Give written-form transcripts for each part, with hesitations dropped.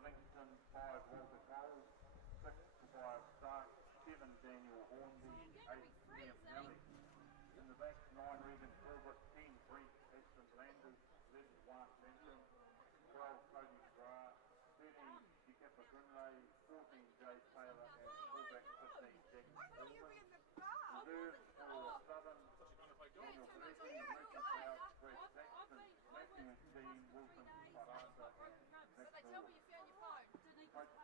Livingston, 5 Walter Cole, 6 Tobias Stark, 7 Daniel Hornby, 8 Liam Nelly. In the back, 9 Regan Corbett, 10 Brent Ashton Landers, 11 Juan Bentham, 12 Cody McGrath, 13 Dikapa Grinley, 14 Jay Taylor, and fullback 15 Jack Coleman. Reserves for Southern, Daniel Peretti, Richard House, Greg Saxton, Matthew Dean, Wilson Parata, and Nick Moore. Coach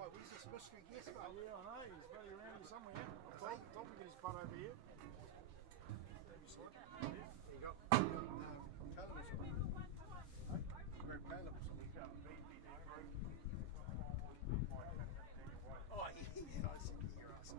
Oh, where's this mystery guest, mate? Yeah, I know. He's bloody around here somewhere. I'll tell him to get his butt over here. There you go. Caleb or something. Grab Caleb or something. Oh, yeah, I see your ass.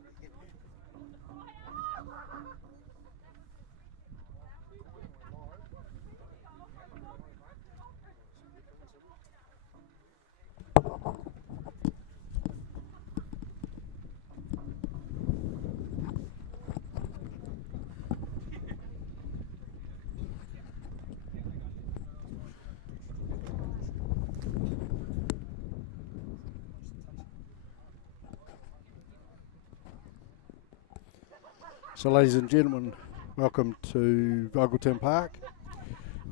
So ladies and gentlemen, welcome to Vogeltown Park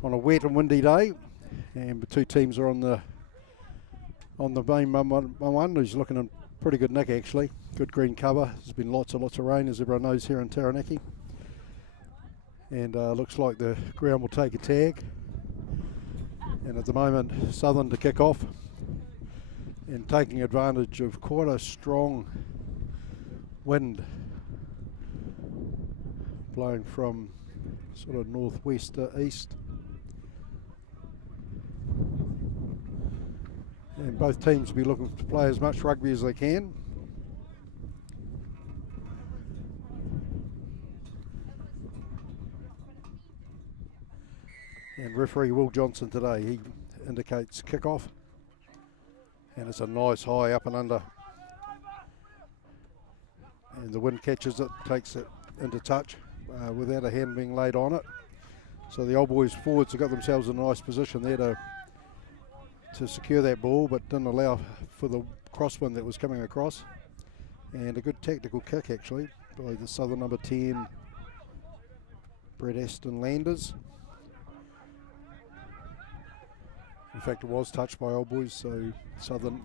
on a wet and windy day, and the two teams are on the main one who's looking in pretty good nick actually. Good green cover. There's been lots of rain, as everyone knows, here in Taranaki, and looks like the ground will take a tag. And at the moment, Southern to kick off and taking advantage of quite a strong wind blowing from sort of northwest to east, and both teams will be looking to play as much rugby as they can. And referee Will Johnson today, he indicates kick-off, and it's a nice high up and under, and the wind catches it, takes it into touch without a hand being laid on it. So the old boys forwards have got themselves in a nice position there to secure that ball, but didn't allow for the crosswind that was coming across. And a good tactical kick actually by the Southern number 10, Brett Aston Landers. In fact, it was touched by old boys, so Southern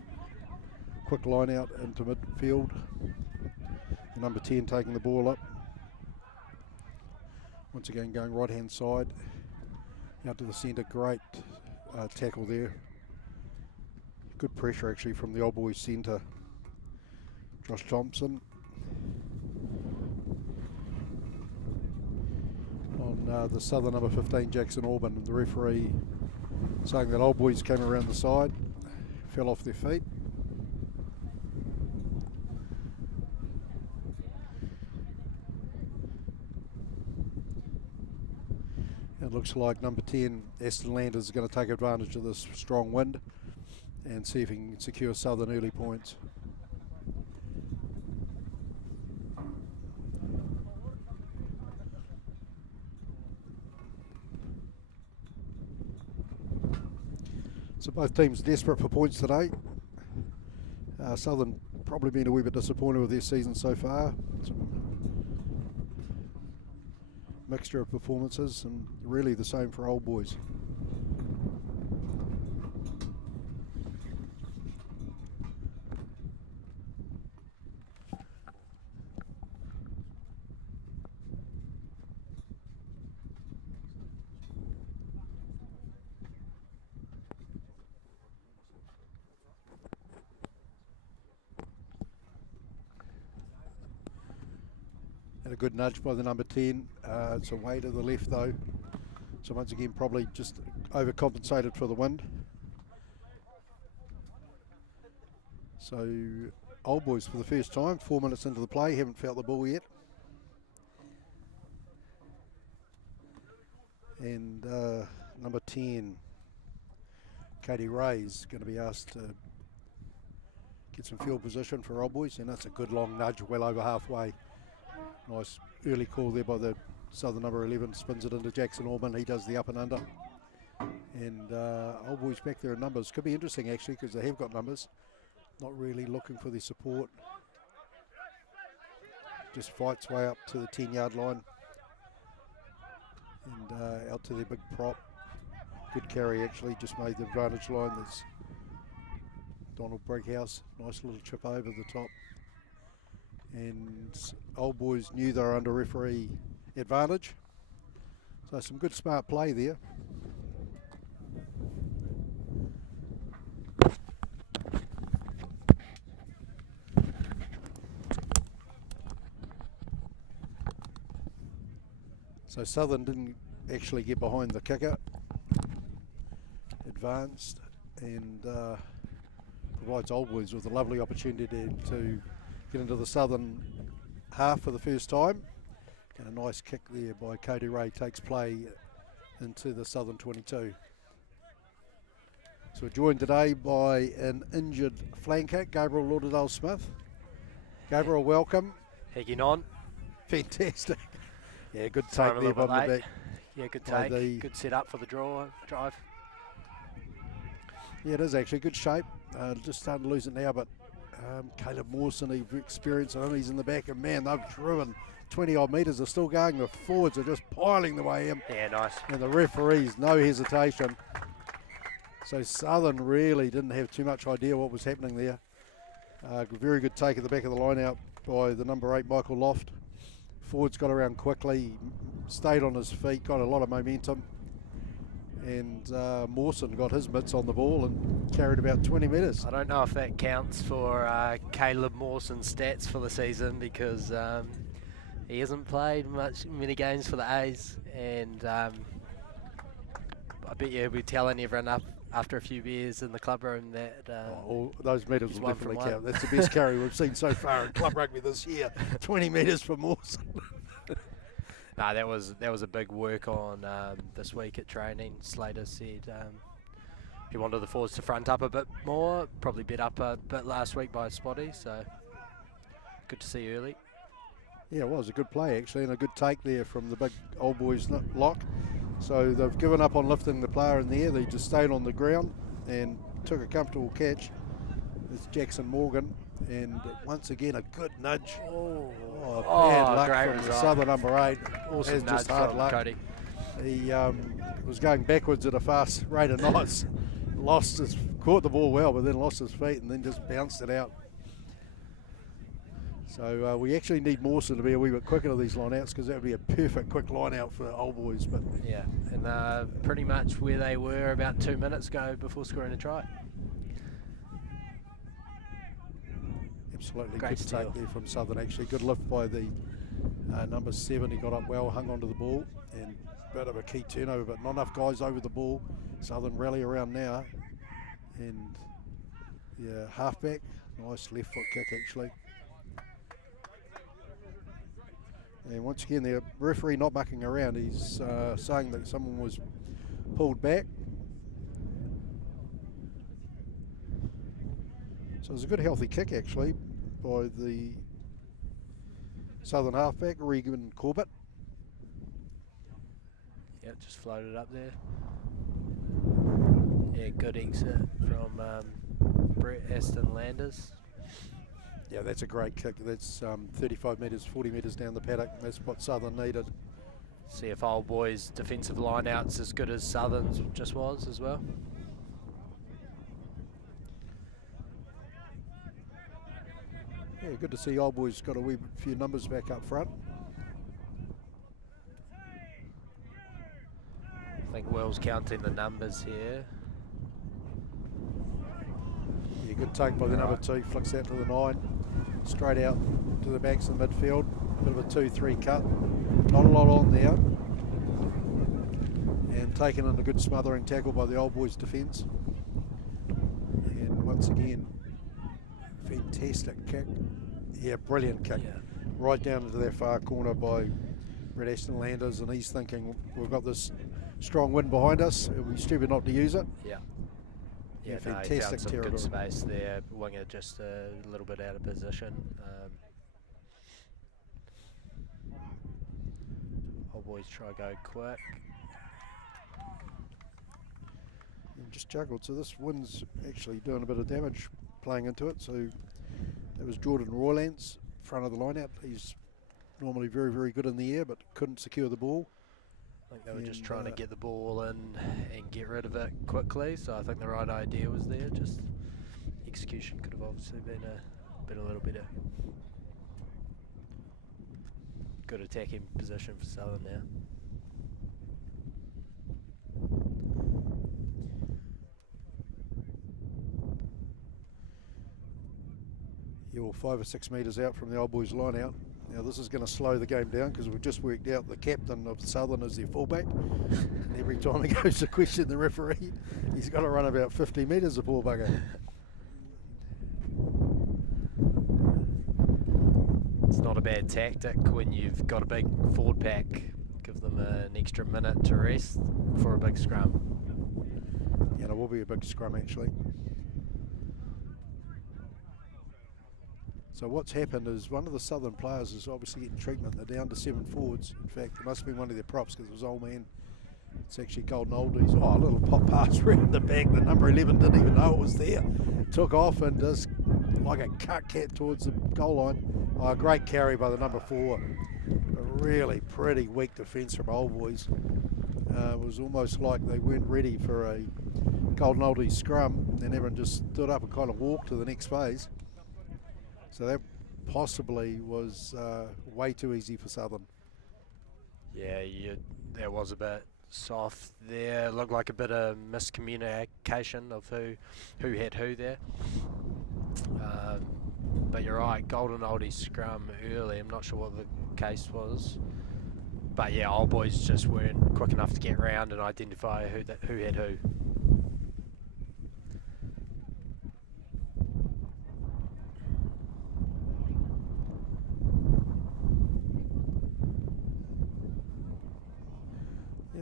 quick line out into midfield. The number 10 taking the ball up. Once again going right hand side out to the centre. Great tackle there. Good pressure actually from the old boys centre, Josh Thompson. On the Southern number 15, Jackson Orban. The referee saying that old boys came around the side, fell off their feet. It looks like number 10, Aston Landers, is going to take advantage of this strong wind and see if he can secure Southern early points. So both teams desperate for points today. Southern probably been a wee bit disappointed with their season so far. Some mixture of performances, and really the same for old boys. And a good nudge by the number 10. It's away to the left though. So once again, probably just overcompensated for the wind. So old boys for the first time, 4 minutes into the play, haven't felt the ball yet. And number 10, Katie Ray's going to be asked to get some field position for old boys, and that's a good long nudge, well over halfway. Nice early call there by the Southern number 11, spins it into Jackson Orban. He does the up and under. And old boys back there in numbers. Could be interesting actually, because they have got numbers. Not really looking for their support. Just fights way up to the 10-yard line. And out to their big prop. Good carry actually, just made the advantage line. That's Donald Brickhouse. Nice little chip over the top. And old boys knew they were under referee advantage. So some good smart play there. So Southern didn't actually get behind the kicker. Advanced and provides Old Boys with a lovely opportunity to get into the Southern half for the first time. And a nice kick there by Cody Ray takes play into the Southern 22. So we're joined today by an injured flanker, Gabriel Lauderdale-Smith. Gabriel, welcome. Hanging on. Fantastic. Yeah, good Sorry, take I'm a there little by bit the late. back. Yeah, good by take. Good setup for the drive. Yeah, it is actually good shape. Just starting to lose it now, but Caleb Mawson, he's experienced it, he's in the back, and man, they've driven 20 odd metres. They're still going. The forwards are just piling the way in. Yeah, nice. And the referees, no hesitation. So Southern really didn't have too much idea what was happening there. Very good take at the back of the line out by the number 8, Michael Loft. Forwards got around quickly, stayed on his feet, got a lot of momentum. And Mawson got his mitts on the ball and carried about 20 metres. I don't know if that counts for Caleb Mawson's stats for the season because he hasn't played many games for the A's, and I bet you he'll be telling everyone up after a few beers in the club room that all those metres he's will one from definitely count. one. That's the best carry we've seen so far in club rugby this year. 20 metres for Mawson. No, that was a big work on this week at training. Slater said he wanted the forwards to front up a bit more, probably bit up a bit last week by Spotty, so good to see early. Yeah, it was a good play actually, and a good take there from the big Old Boys lock. So they've given up on lifting the player in the air. They just stayed on the ground and took a comfortable catch. It's Jackson Morgan, and once again a good nudge. Bad luck great from the result. Southern number 8. Awesome It's nudge just hard from luck. Cody. He was going backwards at a fast rate of knots. Caught the ball well, but then lost his feet and then just bounced it out. So we actually need Mawson to be a wee bit quicker to these line-outs because that would be a perfect quick line-out for Old Boys. But Yeah, and pretty much where they were about 2 minutes ago before scoring a try. absolutely Great good steal. take there from Southern. Actually, good lift by the number 7. He got up well, hung onto the ball, and a bit of a key turnover, but not enough guys over the ball. Southern rally around now, and yeah, halfback, nice left foot kick actually. And once again, the referee not mucking around. He's saying that someone was pulled back. So it was a good healthy kick actually by the Southern halfback, Regan Corbett. Yeah, just floated up there. Yeah, good exit from Brett Aston Landers. Yeah, that's a great kick. That's 35 metres, 40 metres down the paddock. That's what Southern needed. See if Old Boys' defensive line-out's as good as Southern's just was as well. Yeah, good to see Old Boys got a wee few numbers back up front. I think Will's counting the numbers here. Yeah, good take by the number 2, flicks out to the 9, straight out to the backs of the midfield. A bit of a 2-3 cut, not a lot on there. And taken in a good smothering tackle by the Old Boys defence. And once again, fantastic kick. Yeah, brilliant kick. Yeah. Right down into that far corner by Brett Aston Landers, and he's thinking, we've got this strong wind behind us, it would be stupid not to use it. Yeah. Yeah, Yeah, no, he fantastic found some territory. good space there. Winger just a little bit out of position. Old Boys try to go quick. And just juggled, so this wind's actually doing a bit of damage playing into it. So that was Jordan Roylance, front of the line out. He's normally very, very good in the air, but couldn't secure the ball. I think they were just And, trying to get the ball in and get rid of it quickly. So I think the right idea was there. Just execution could have obviously been a little better. Good attacking position for Southern now. You're 5 or 6 metres out from the Old Boys line out, Now this is going to slow the game down because we've just worked out the captain of Southern is their fullback. And every time he goes to question the referee, he's got to run about 50 metres, the poor bugger. It's not a bad tactic when you've got a big forward pack. Give them an extra minute to rest for a big scrum. Yeah, it will be a big scrum actually. So what's happened is one of the Southern players is obviously getting treatment. They're down to 7 forwards. In fact, it must have been one of their props because it was old man. It's actually Golden Oldies. Oh, a little pop pass around the back. The number 11 didn't even know it was there. Took off and just like a cut cat towards the goal line. Oh, a great carry by the number 4. A really pretty weak defence from Old Boys. It was almost like they weren't ready for a Golden Oldies scrum. Then everyone just stood up and kind of walked to the next phase. So that possibly was way too easy for Southern. Yeah, that was a bit soft there. Looked like a bit of miscommunication of who had who there. But you're right, Golden Oldies scrum early. I'm not sure what the case was. But yeah, Old Boys just weren't quick enough to get round and identify who had who.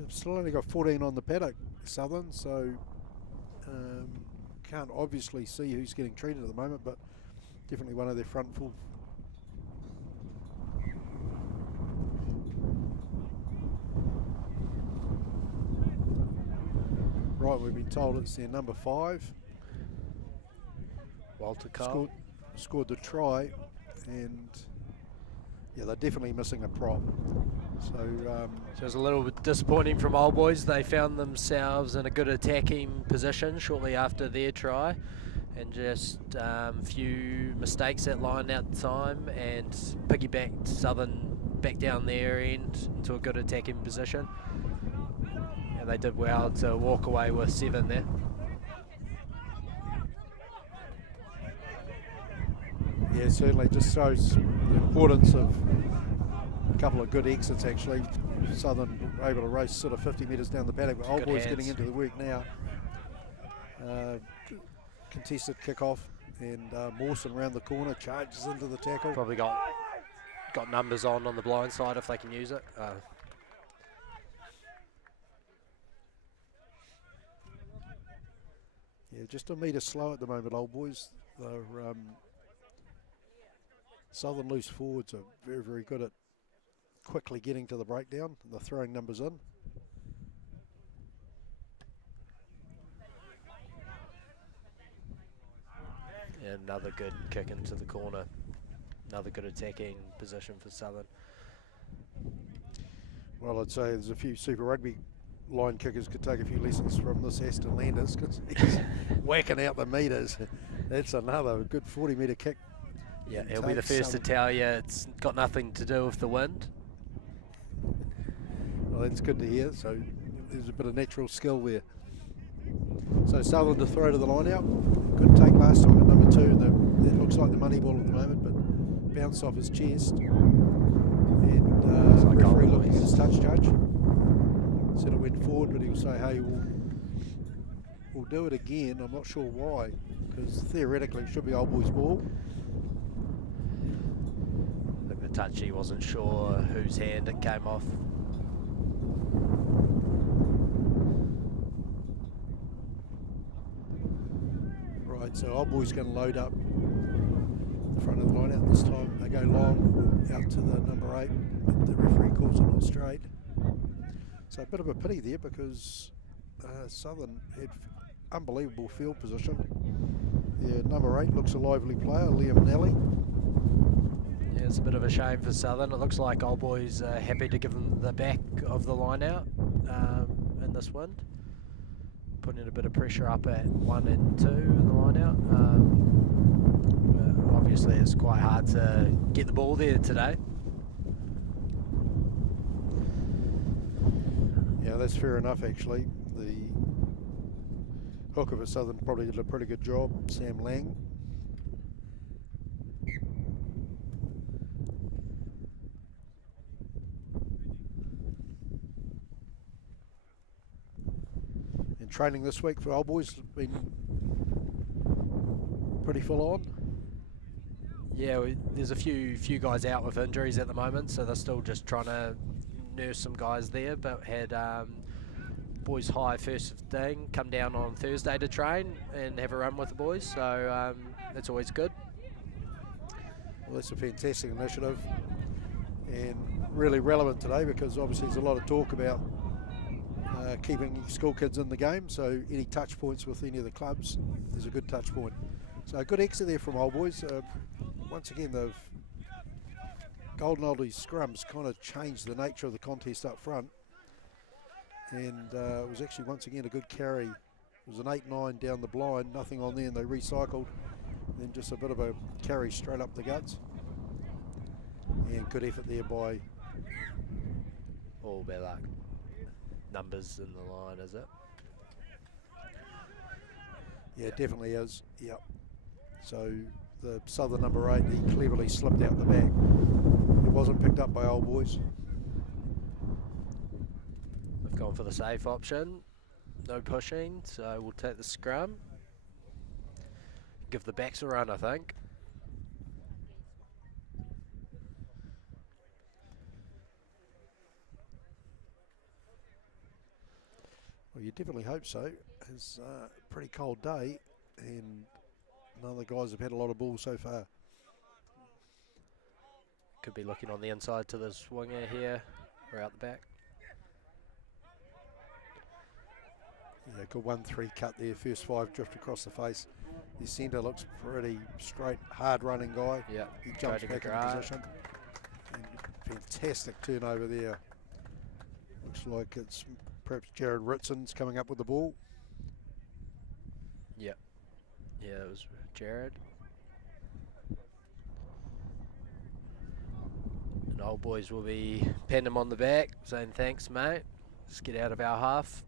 Still only got 14 on the paddock, Southern, so can't obviously see who's getting treated at the moment, but definitely one of their front full. Right, we've been told it's their number 5. Walter Cole. Scored the try, and yeah, they're definitely missing a prop. So it was a little bit disappointing from Old Boys. They found themselves in a good attacking position shortly after their try, and just a few mistakes at line out time, and piggybacked Southern back down their end into a good attacking position. And they did well to walk away with 7 there. Yeah, certainly just shows the importance of a couple of good exits actually. Southern were able to race sort of 50 metres down the paddock, but Old Boys getting into the work now. Contested kickoff, and Mawson round the corner, charges into the tackle. Probably got numbers on the blind side if they can use it. Yeah, just a metre slow at the moment, Old Boys. They're Southern loose forwards are very, very good at quickly getting to the breakdown. They're throwing numbers in. And another good kick into the corner. Another good attacking position for Southern. Well, I'd say there's a few Super Rugby line kickers could take a few lessons from this Aston Landers, because he's whacking out the metres. That's another good 40-metre kick. Yeah, he'll be the first to tell you it's got nothing to do with the wind. Well, that's good to hear. So there's a bit of natural skill there. So Southern to throw to the line out. Good take last time at number 2. It looks like the money ball at the moment, but bounced off his chest. And referee looking at his touch judge. Said it went forward, but he'll say, hey, we'll do it again. I'm not sure why, because theoretically it should be Old Boys' ball. I think the touchy wasn't sure whose hand it came off. Right, so Old Boys going to load up the front of the line out this time. They go long out to the number 8, but the referee calls it not straight. So a bit of a pity there, because Southern had unbelievable field position. Yeah, number 8 looks a lively player, Liam Nelly. Yeah, it's a bit of a shame for Southern. It looks like Old Boys are happy to give them the back of the line out in this wind. Putting a bit of pressure up at 1 and 2 in the line out. But obviously it's quite hard to get the ball there today. Yeah, that's fair enough actually. The hooker for Southern probably did a pretty good job, Sam Lang. training this week for Old Boys been pretty full on? Yeah, there's a few guys out with injuries at the moment, so they're still just trying to nurse some guys there, but had boys high first thing come down on Thursday to train and have a run with the boys, so that's always good. Well, that's a fantastic initiative and really relevant today, because obviously there's a lot of talk about keeping school kids in the game, so any touch points with any of the clubs is a good touch point. So a good exit there from Old Boys. Once again, the Golden Oldies scrums kind of changed the nature of the contest up front, and it was actually once again a good carry. It was an 8-9 down the blind, nothing on there, and they recycled. Then just a bit of a carry straight up the guts. And good effort there by... All about like numbers in the line, is it? Yeah, it definitely is. Yep. So the Southern number 8, he cleverly slipped out the back. It wasn't picked up by Old Boys. They've gone for the safe option. No pushing, so we'll take the scrum. Give the backs a run, I think. Well, you definitely hope so. It's a pretty cold day, and none of the guys have had a lot of balls so far. Could be looking on the inside to the swinger here, or out the back. Yeah, good 1-3 cut there. First 5 drift across the face. His centre looks pretty straight, hard running guy. Yeah, he jumps back into position. And fantastic turnover there. Looks like it's perhaps Jared Ritson's coming up with the ball. Yep. Yeah, it was Jared. And Old Boys will be patting him on the back, saying thanks, mate. Let's get out of our half.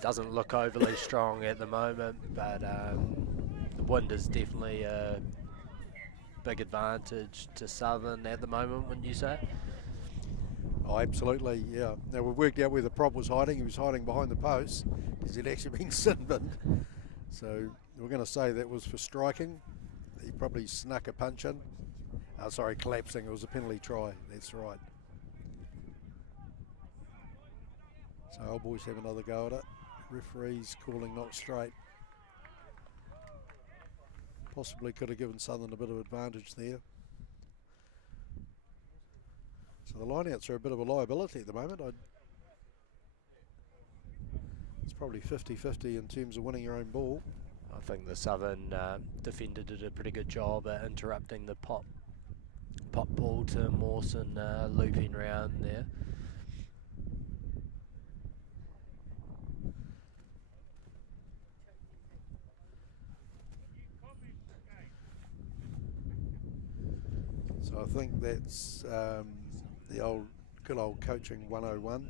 Doesn't look overly strong at the moment, but the wind is definitely a big advantage to Southern at the moment, wouldn't you say? Oh, absolutely, yeah. Now, we've worked out where the prop was hiding. He was hiding behind the post because he'd actually been sin-binned. So we're going to say that was for striking. He probably snuck a punch in. Sorry, collapsing. It was a penalty try. That's right. So Old Boys have another go at it. Referees calling not straight. Possibly could have given Southern a bit of advantage there. So the lineouts are a bit of a liability at the moment. It's probably 50-50 in terms of winning your own ball. I think the Southern defender did a pretty good job at interrupting the pop ball to Mawson looping round there. So I think that's the good old coaching 101.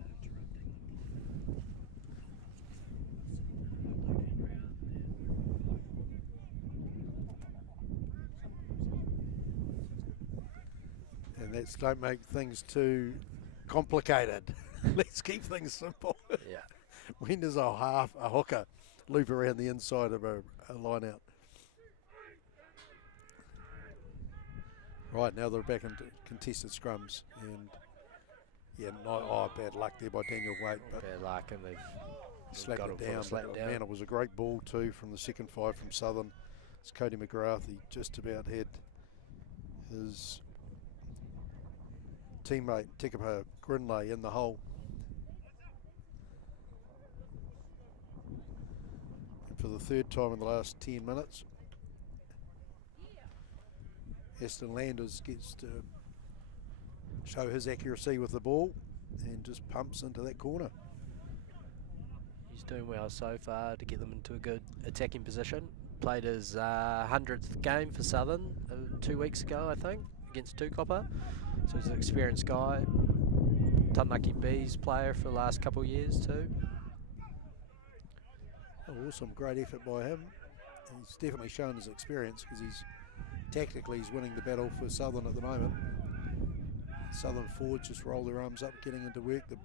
And that's don't make things too complicated. Let's keep things simple. Yeah. When does a hooker loop around the inside of a line out? Right, now they're back into contested scrums, and yeah, bad luck there by Daniel Waite, but Bad luck, and they've slapped got it him down. for the slap down. Man, it was a great ball too from the second 5 from Southern. It's Cody McGrath. He just about had his teammate Tekapa Grinley in the hole. And for the third time in the last 10 minutes, Aston Landers gets to show his accuracy with the ball and just pumps into that corner. He's doing well so far to get them into a good attacking position. Played his 100th game for Southern 2 weeks ago, I think, against Tukapa. So he's an experienced guy. Taranaki Bees player for the last couple of years too. Oh, awesome, great effort by him. He's definitely shown his experience because he's winning the battle for Southern at the moment. Southern forwards just roll their arms up, getting into work. The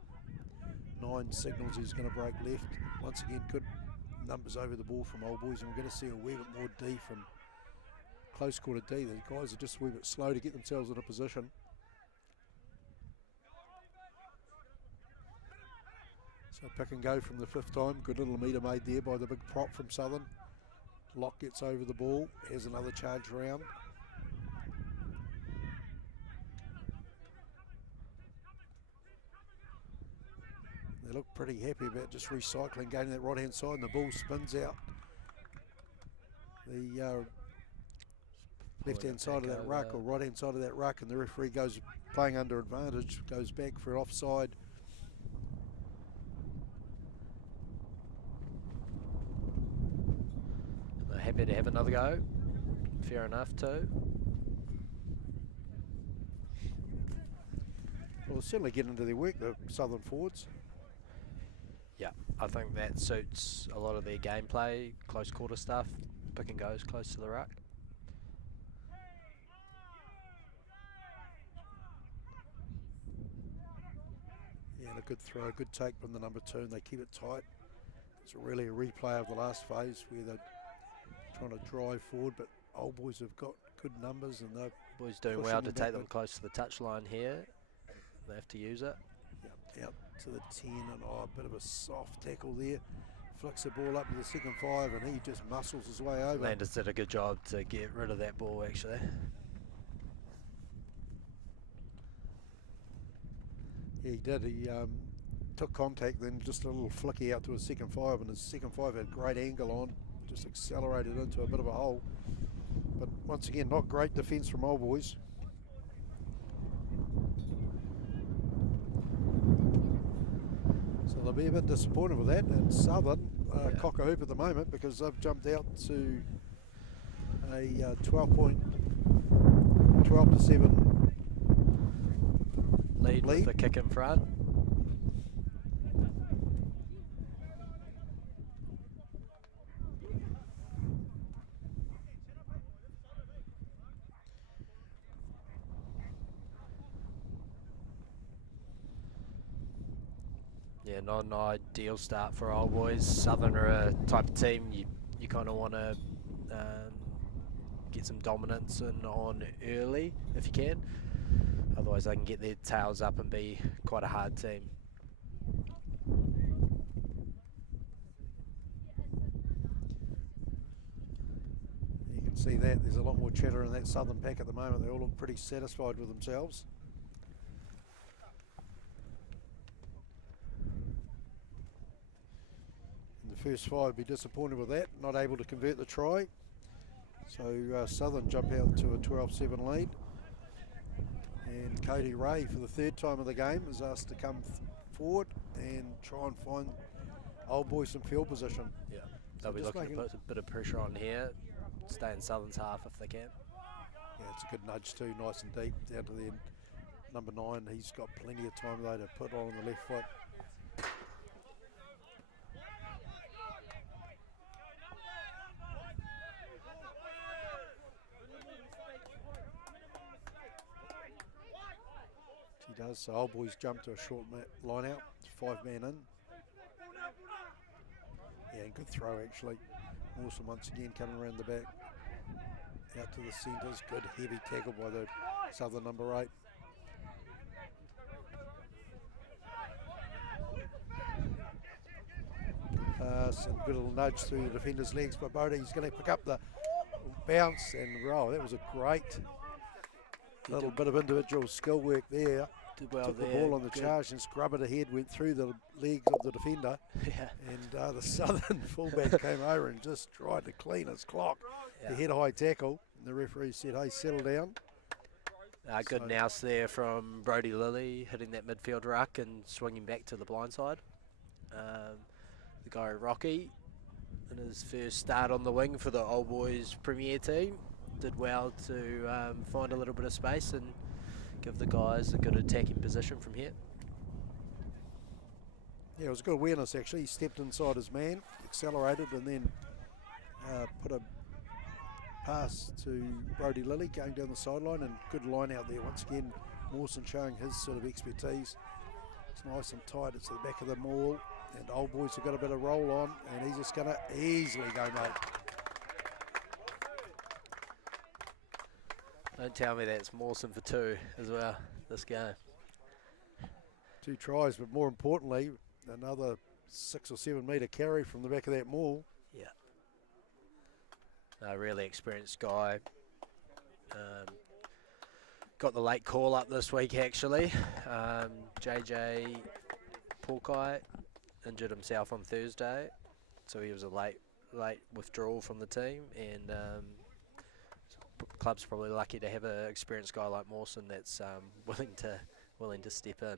9 signals he's going to break left. Once again, good numbers over the ball from Old Boys, and we're going to see a wee bit more D from close quarter D. The guys are just a wee bit slow to get themselves in a position. So pick and go from the 5th time. Good little meter made there by the big prop from Southern. Locke gets over the ball. Here's another charge round. They look pretty happy about just recycling, gaining that right-hand side, and the ball spins out the left-hand side of that ruck, or right-hand side of that ruck, and the referee goes playing under advantage, goes back for offside. They're happy to have another go. Fair enough too. Well, they'll certainly get into their work, the Southern forwards. Yeah, I think that suits a lot of their gameplay, close quarter stuff, pick and goes close to the ruck. Yeah, and a good throw, good take from the number 2, and they keep it tight. It's really a replay of the last phase where they're trying to drive forward, but Old Boys have got good numbers, and they're Boys doing well to take them close to the touchline here. They have to use it. Yep, out to the 10, and a bit of a soft tackle there. Flicks the ball up to the second 5, and he just muscles his way over. Landers did a good job to get rid of that ball, actually. Yeah, he did. He took contact, then just a little flicky out to his second 5, and his second 5 had great angle on, just accelerated into a bit of a hole. But once again, not great defence from Old Boys. So they'll be a bit disappointed with that, and Southern cock a hoop at the moment because they've jumped out to a 12 to 7 lead with the kick in front. Yeah, not an ideal start for Old Boys. Southern are a type of team you kind of want to get some dominance on early if you can. Otherwise they can get their tails up and be quite a hard team. You can see that there's a lot more chatter in that Southern pack at the moment. They all look pretty satisfied with themselves. The first 5 be disappointed with that, not able to convert the try. So Southern jump out to a 12-7 lead. And Cody Ray, for the 3rd time of the game, is asked to come forward and try and find Old Boys some field position. Yeah, they'll be looking to put a bit of pressure on here, stay in Southern's half if they can. Yeah, it's a good nudge too, nice and deep, down to the number 9. He's got plenty of time though to put on the left foot. He does, so Old Boys jump to a short line out, 5-man in. Yeah, and good throw actually. Awesome once again coming around the back. Out to the centres, good heavy tackle by the Southern number 8. Pass and good little nudge through the defender's legs by Bodie. He's going to pick up the bounce and roll. That was a great little bit of individual skill work there. Did well Took there. the ball on the Good. charge and scrub it ahead, went through the legs of the defender. Yeah. And the Southern fullback came over and just tried to clean his clock. Yeah. He had a high tackle, and the referee said, hey, settle down. Good So- nous there from Brody Lilly, hitting that midfield ruck and swinging back to the blind side. The guy Rocky, in his first start on the wing for the Old Boys Premier team, did well to find a little bit of space and give the guys a good attacking position from here. Yeah, it was good awareness actually. He stepped inside his man, accelerated, and then put a pass to Brody Lilly going down the sideline, and good line out there once again. Mawson showing his sort of expertise. It's nice and tight. It's at the back of the maul, and Old Boys have got a bit of roll on, and he's just going to easily go, mate. Don't tell me that's Mawson for 2 as well this game. 2 tries, but more importantly, another 6 or 7 metre carry from the back of that maul. Yeah. A really experienced guy. Got the late call up this week actually. JJ Porkai injured himself on Thursday, so he was a late withdrawal from the team, and club's probably lucky to have an experienced guy like Mawson that's willing to step in.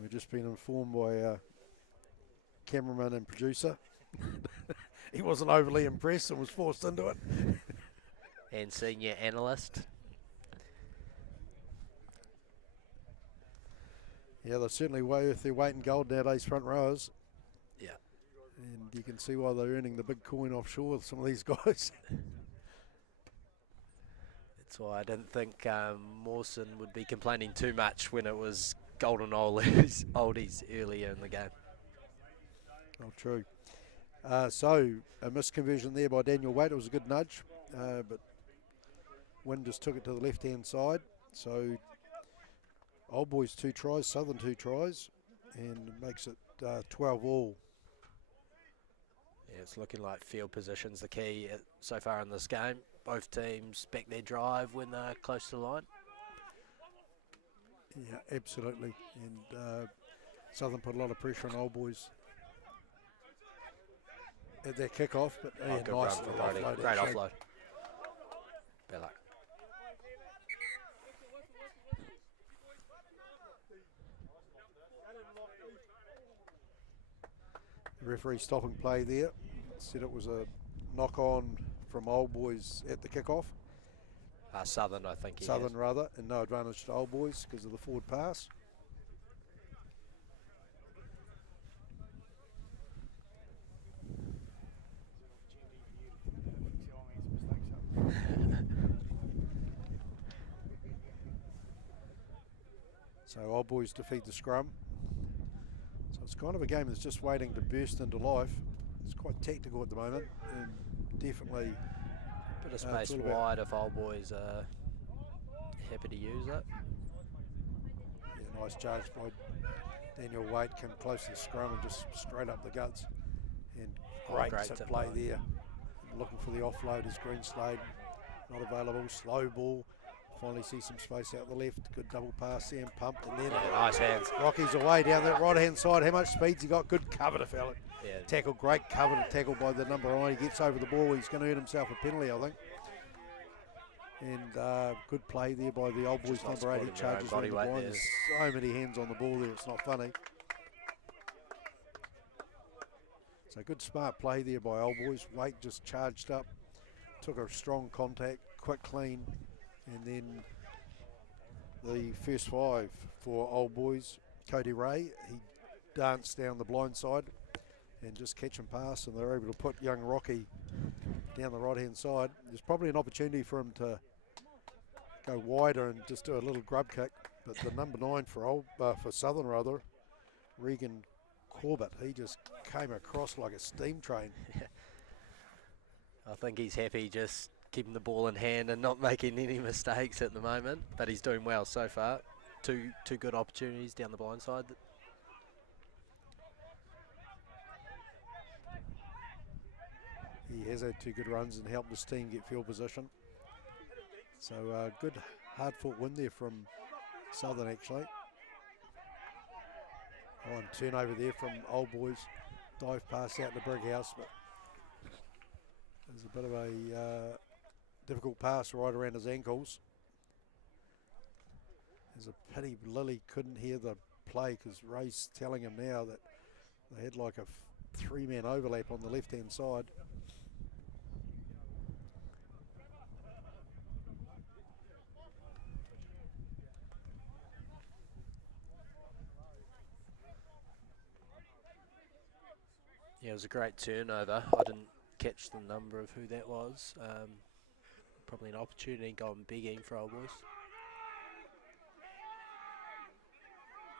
We've just been informed by our cameraman and producer. He wasn't overly impressed and was forced into it. And senior analyst. Yeah, they're certainly worth their weight in gold nowadays, front rowers. Yeah. And you can see why they're earning the big coin offshore with some of these guys. That's why I didn't think Mawson would be complaining too much when it was golden oldies earlier in the game. Oh, true. So a misconversion there by Daniel Waite. It was a good nudge, but Wynn just took it to the left-hand side. So Old Boys 2 tries, Southern 2 tries, and it makes it 12 all. Yeah, it's looking like field position's the key so far in this game. Both teams back their drive when they're close to the line. Yeah, absolutely. And Southern put a lot of pressure on Old Boys at their kick-off, but Oh, good run nice from Brody. offload, Great actually. offload. Bad luck. The referee stopping play there. Said it was a knock-on from Old Boys at the kick-off. Southern, I think he Southern rather, and no advantage to Old Boys because of the forward pass. So Old Boys defeat the scrum. So it's kind of a game that's just waiting to burst into life. It's quite tactical at the moment, and definitely Bit of it's space all about- wide if Old Boys are happy to use it. Yeah, nice charge by Daniel Waite, came close to the scrum and just straight up the guts. And great great tip tip play play. there. Looking for the offload is Greenslade. Not available, slow ball. Finally see some space out the left. Good double pass there and pump. And then Yeah, nice hands. Rocky's away down that right hand side. How much speed's he got? Good cover to fella. Yeah, Tackle, great cover to tackle by the number 9. He gets over the ball. He's going to earn himself a penalty, I think. And good play there by the Old Boys Just not number 8. He supporting their own charges body around the weight blind. there. There's so many hands on the ball there. It's not funny. So good smart play there by Old Boys. Waite just charged up, took a strong contact, quick clean, and then the first 5 for Old Boys. Cody Ray, he danced down the blind side and just catch and pass, and they're able to put young Rocky down the right hand side. There's probably an opportunity for him to go wider and just do a little grub kick, but the number 9 for Southern rather, Regan Corbett, he just came across like a steam train. I think he's happy just keeping the ball in hand and not making any mistakes at the moment, but he's doing well so far. Two good opportunities down the blind side. He has had 2 good runs and helped his team get field position. So good hard fought win there from Southern actually. Oh, and turnover there from Old Boys. Dive pass out to Brighouse, but there's a bit of a difficult pass right around his ankles. There's a pity Lilly couldn't hear the play because Ray's telling him now that they had like a 3-man overlap on the left-hand side. Yeah, it was a great turnover. I didn't catch the number of who that was. Probably an opportunity gone begging for Old Boys.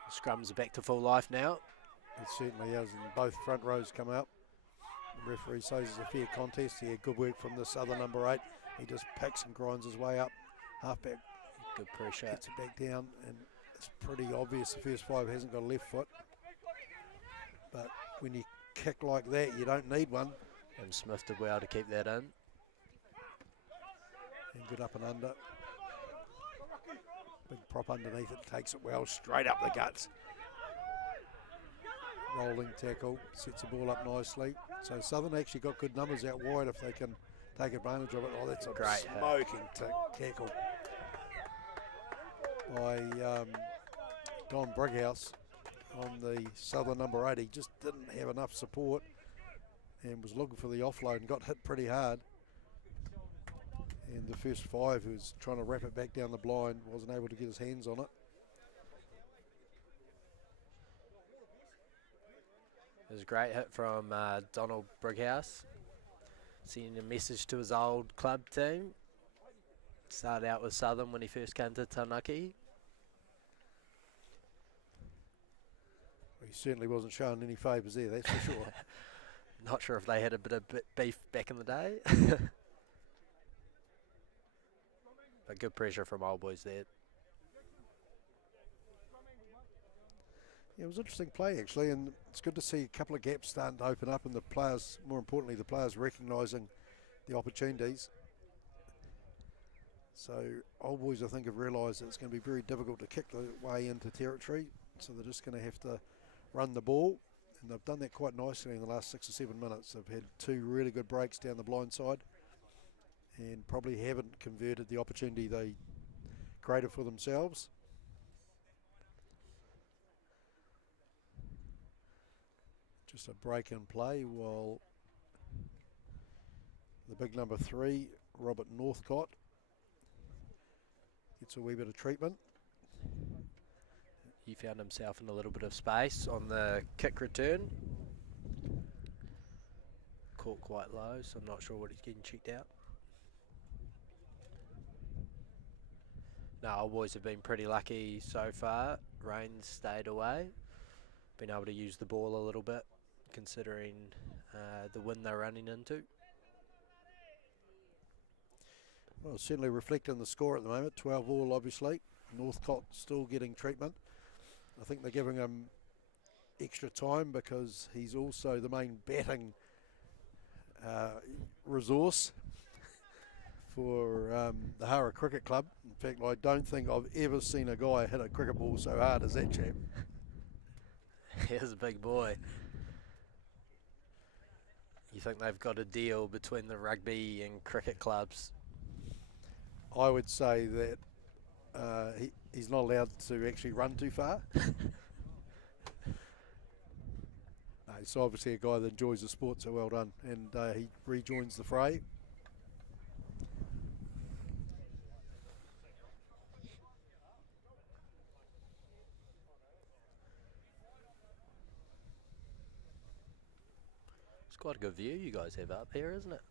The scrums are back to full life now. It certainly is, and both front rows come out. The referee says it's a fair contest. Yeah, good work from this other number 8. He just picks and grinds his way up. Halfback Good pressure. gets it back down, and it's pretty obvious the first 5 hasn't got a left foot. But when you kick like that, you don't need one. And Smith did well to keep that in. And good up and under. Big prop underneath it, takes it well, straight up the guts. Rolling tackle, sets the ball up nicely. So Southern actually got good numbers out wide if they can take advantage of it. Oh, that's a Great smoking tackle by Don Brighouse on the Southern number 8. He just didn't have enough support and was looking for the offload and got hit pretty hard. And the first 5, who was trying to wrap it back down the blind, wasn't able to get his hands on it. It was a great hit from Donald Brighouse, sending a message to his old club team. Started out with Southern when he first came to Taunaki. He certainly wasn't showing any favours there, that's for sure. Not sure if they had a bit of beef back in the day. But good pressure from Old Boys there. Yeah, it was interesting play actually, and it's good to see a couple of gaps starting to open up, and the players, more importantly, the players recognising the opportunities. So Old Boys, I think, have realised that it's going to be very difficult to kick the way into territory, so they're just going to have to run the ball, and they've done that quite nicely in the last 6 or 7 minutes. They've had 2 really good breaks down the blind side, and probably haven't converted the opportunity they created for themselves. Just a break in play while the big number 3, Robert Northcott, gets a wee bit of treatment. He found himself in a little bit of space on the kick return. Caught quite low, so I'm not sure what he's getting checked out. No, Old Boys have been pretty lucky so far. Rain's stayed away. Been able to use the ball a little bit, considering the wind they're running into. Well, certainly reflecting the score at the moment, 12 all obviously. Northcott still getting treatment. I think they're giving him extra time because he's also the main batting resource for the Hara Cricket Club. In fact, I don't think I've ever seen a guy hit a cricket ball so hard as that chap. He's a big boy. You think they've got a deal between the rugby and cricket clubs? I would say that he's not allowed to actually run too far. No, he's obviously a guy that enjoys the sport, so well done. And he rejoins the fray. It's quite a good view you guys have up here, isn't it?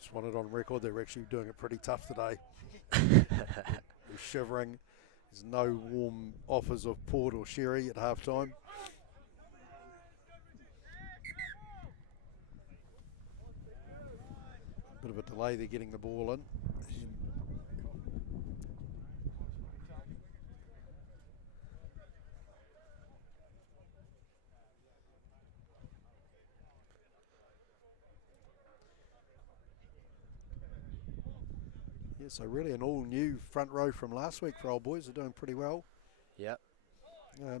Just wanted on record, they're actually doing it pretty tough today. We're shivering. There's no warm offers of port or sherry at half time. Bit of a delay, they're getting the ball in. Yeah, so really an all-new front row from last week for Old Boys. They're doing pretty well. Yep.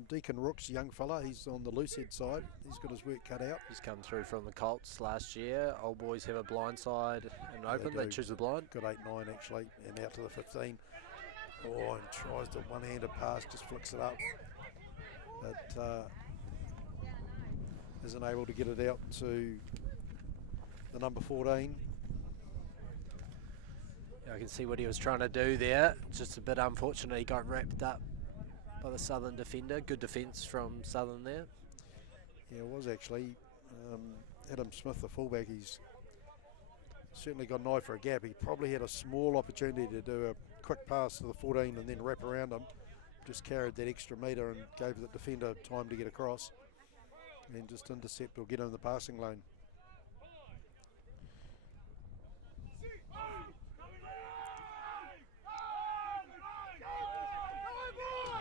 Deacon Rooks, young fella, he's on the loose head side. He's got his work cut out. He's come through from the Colts last year. Old Boys have a blind side and open. They choose the blind. Good 8-9 actually, and out to the 15. Oh, and tries the one-handed pass, just flicks it up. But isn't able to get it out to the number 14. I can see what he was trying to do there. Just a bit unfortunate he got wrapped up by the Southern defender. Good defence from Southern there. Yeah, it was actually. Adam Smith, the fullback, he's certainly got an eye for a gap. He probably had a small opportunity to do a quick pass to the 14 and then wrap around him. Just carried that extra metre and gave the defender time to get across. And then just intercept or get in the passing lane.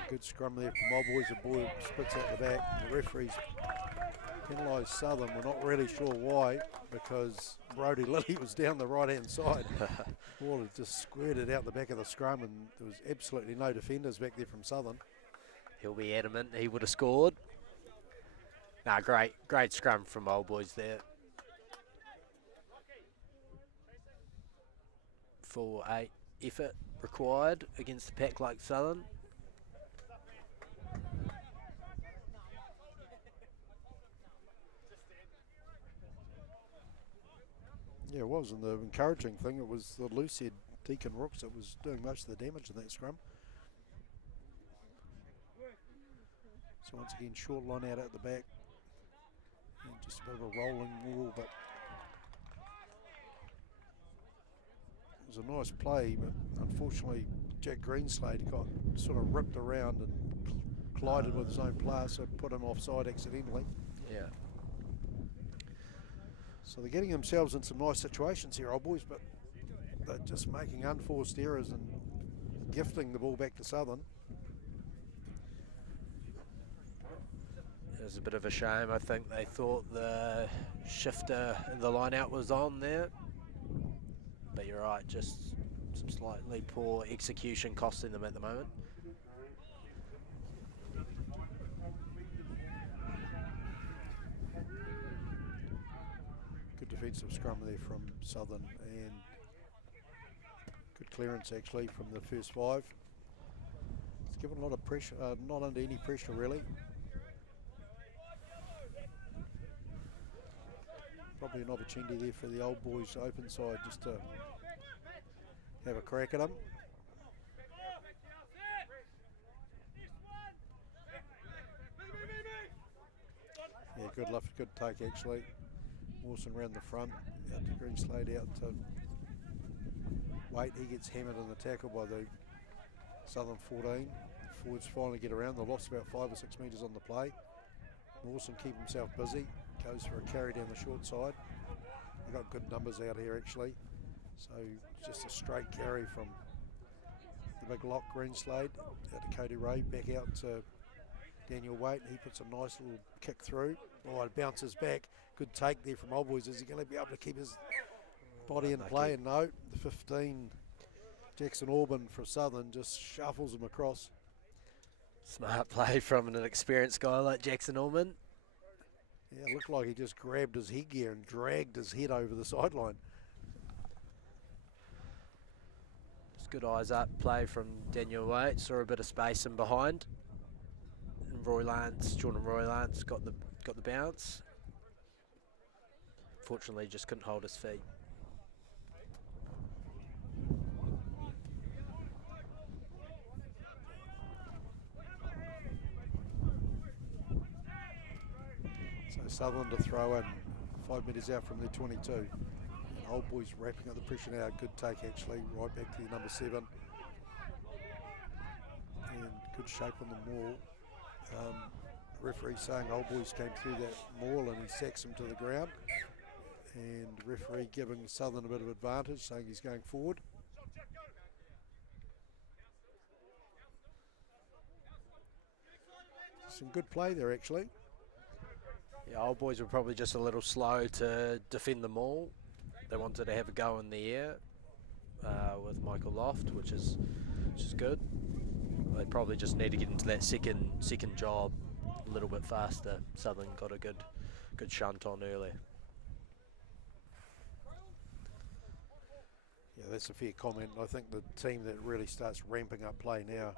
Good scrum there from Old Boys. The ball spits out the back. The referees penalised Southern. We're not really sure why, because Brody Lilly was down the right-hand side. Ball had just squirted out the back of the scrum, and there was absolutely no defenders back there from Southern. He'll be adamant he would have scored. Nah, great scrum from Old Boys there. Full 8 effort required against a pack like Southern. Yeah, it was, and the encouraging thing, it was the loose head Deacon Rooks that was doing most of the damage in that scrum. So once again, short line out at the back, and just a bit of a rolling wall, but it was a nice play, but unfortunately Jack Greenslade got sort of ripped around and collided with his own player, so put him offside accidentally. Yeah. So they're getting themselves in some nice situations here, Old Boys, but they're just making unforced errors and gifting the ball back to Southern. It was a bit of a shame. I think they thought the shifter in the line out was on there. But you're right, just some slightly poor execution costing them at the moment. Good defensive scrum there from Southern, and good clearance actually from the first 5. It's given a lot of pressure, not under any pressure really. Probably an opportunity there for the Old Boys open side just to have a crack at them. Yeah, good lift, good take actually. Mawson round the front, out to Greenslade, out to Waite. He gets hammered in the tackle by the Southern 14. Forwards finally get around. They lost about 5 or 6 metres on the play. Mawson keep himself busy. Goes for a carry down the short side. They've got good numbers out here actually. So just a straight carry from the big lock Greenslade out to Cody Ray, back out to Daniel Waite. He puts a nice little kick through. Oh, it bounces back. Good take there from Old Boys. Is he going to be able to keep his body in play? And no, the 15, Jackson Orban for Southern, just shuffles him across. Smart play from an experienced guy like Jackson Orban. Yeah, it looked like he just grabbed his headgear and dragged his head over the sideline. Just good eyes up play from Daniel Waite. Saw a bit of space in behind. And Jordan Roy Lance got the bounce. Fortunately, just couldn't hold his feet. So Southern to throw in, 5 metres out from their 22. And Old Boys wrapping up the pressure now. Good take actually, right back to the number 7. And good shape on the maul. Referee saying Old Boys came through that maul and he sacks him to the ground. And referee giving Southern a bit of advantage, saying he's going forward. Some good play there actually. Yeah, Old Boys were probably just a little slow to defend the maul. They wanted to have a go in the air with Michael Loft, which is good. They probably just need to get into that second job a little bit faster. Southern got a good shunt on early. Yeah, that's a fair comment. I think the team that really starts ramping up play now.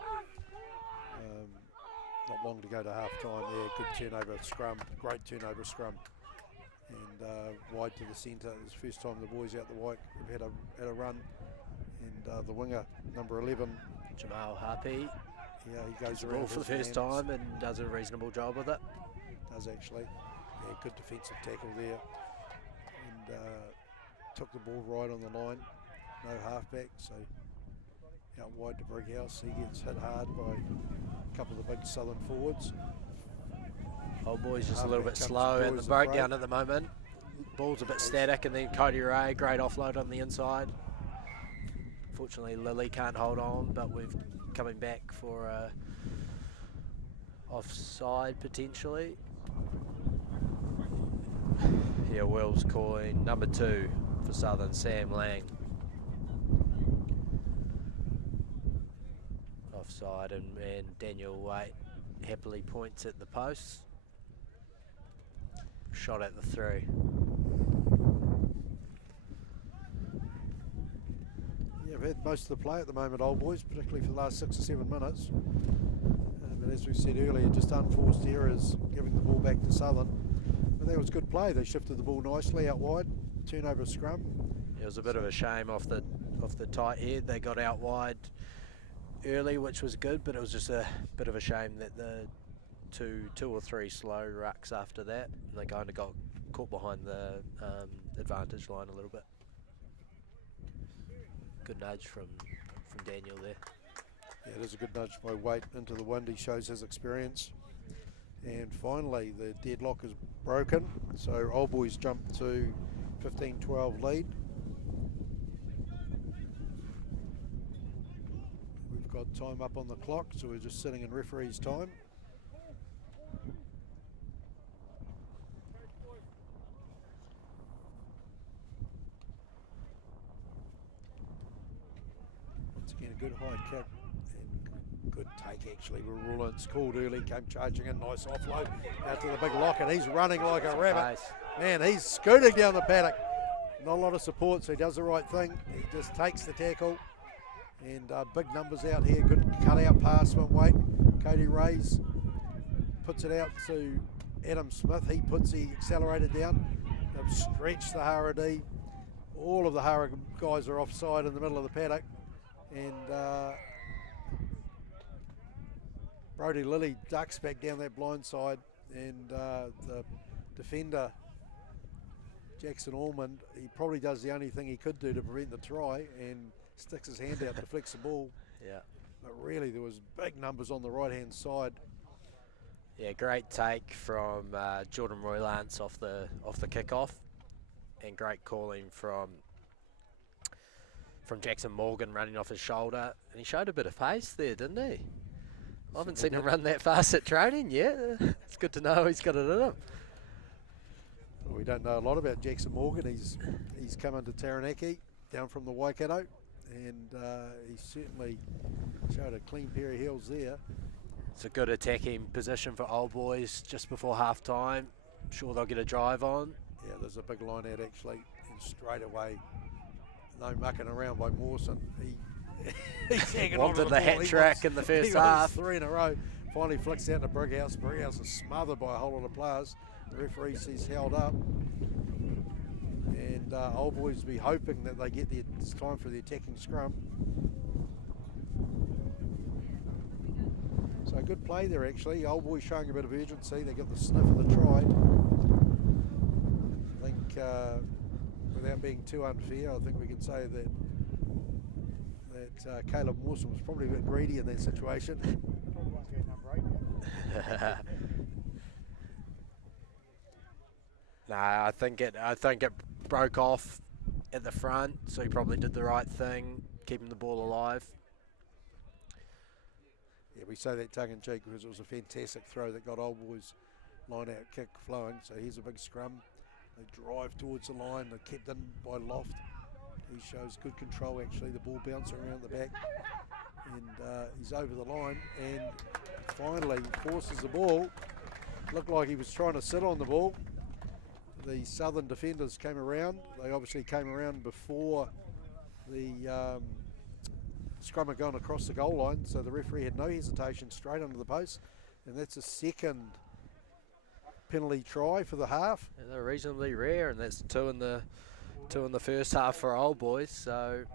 Not long to go to half time there. Good turnover scrum, great turnover scrum. And wide to the centre. It's the first time the boys out the white have had a run. And the winger, number 11. Jamal Harpy. Yeah, he goes the around ball for the his first man, time and does a reasonable job with it. Does actually. Yeah, good defensive tackle there. And took the ball right on the line. No halfback, so out wide to Brighouse. He gets hit hard by a couple of the big southern forwards. Old Boy's just a little Halfback bit comes slow and in the draws the freight. breakdown at the moment. Ball's a bit static, and then Cody Ray, great offload on the inside. Fortunately, Lily can't hold on, but we're coming back for offside potentially. Yeah, Will's calling number 2 for Southern, Sam Lang. Offside, and Daniel Waite happily points at the post. Shot at the 3. Yeah, we've had most of the play at the moment, Old Boys, particularly for the last 6 or 7 minutes. But as we said earlier, just unforced errors, giving the ball back to Southern. But that was good play. They shifted the ball nicely out wide, turnover scrum. It was a bit of a shame off the tight head. They got out wide early, which was good, but it was just a bit of a shame that the two or three slow rucks after that, and they kind of got caught behind the advantage line a little bit. Good nudge from Daniel there. Yeah, it is a good nudge by Waite into the wind. He shows his experience. And finally, the deadlock is broken. So Old Boys jump to 15-12 lead. We've got time up on the clock, so we're just sitting in referee's time. Once again, a good high kick. Good take actually. Rulance called early, came charging in, nice offload out to the big Lockett. He's running like a rabbit. Nice. Man, he's scooting down the paddock. Not a lot of support, so he does the right thing. He just takes the tackle. And big numbers out here. Good cut-out pass from Waite. Cody Rays puts it out to Adam Smith. He puts the accelerator down. They've stretched the Haradi. All of the Hara guys are offside in the middle of the paddock. And Brody Lilly ducks back down that blind side, and the defender, Jackson Allman, he probably does the only thing he could do to prevent the try and sticks his hand out to flex the ball. Yeah. But really, there was big numbers on the right-hand side. Yeah, great take from Jordan Roylance off the kickoff, and great calling from Jackson Morgan running off his shoulder, and he showed a bit of pace there, didn't he? I haven't seen him run that fast at training yet. It's good to know he's got it in him. Well, we don't know a lot about Jackson Morgan. He's come into Taranaki down from the Waikato, and he certainly showed a clean pair of heels there. It's a good attacking position for Old Boys just before half time. I'm sure they'll get a drive on. Yeah, there's a big line out actually, and straight away, no mucking around by Mawson. He's hanging on to Wanted the hat trick in the first half. 3 in a row. Finally flicks out to Brighouse. Brighouse is smothered by a whole lot of players. The referee sees held up. And Old Boys will be hoping that they get it's time for the attacking scrum. So good play there actually. Old Boys showing a bit of urgency. They got the sniff of the try. I think without being too unfair, I think we can say that Caleb Mawson was probably a bit greedy in that situation. No, I think it broke off at the front, so he probably did the right thing, keeping the ball alive. Yeah, we say that tongue-in-cheek because it was a fantastic throw that got Old Boys line-out kick flowing. So here's a big scrum. They drive towards the line. They're kept in by Loft. He shows good control actually. The ball bouncing around the back. And he's over the line and finally forces the ball. Looked like he was trying to sit on the ball. The Southern defenders came around. They obviously came around before the scrum had gone across the goal line, so the referee had no hesitation, straight under the post, and that's a second penalty try for the half. And they're reasonably rare, and that's two in the first half for Old Boys. So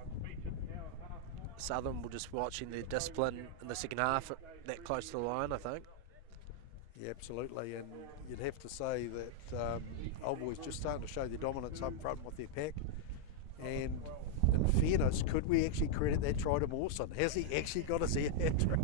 Southern will just watching their discipline in the second half that close to the line, I think. Yeah, absolutely, and you'd have to say that Old Boys just starting to show their dominance up front with their pack. And in fairness, could we actually credit that try to Mawson? Has he actually got us a hat trick?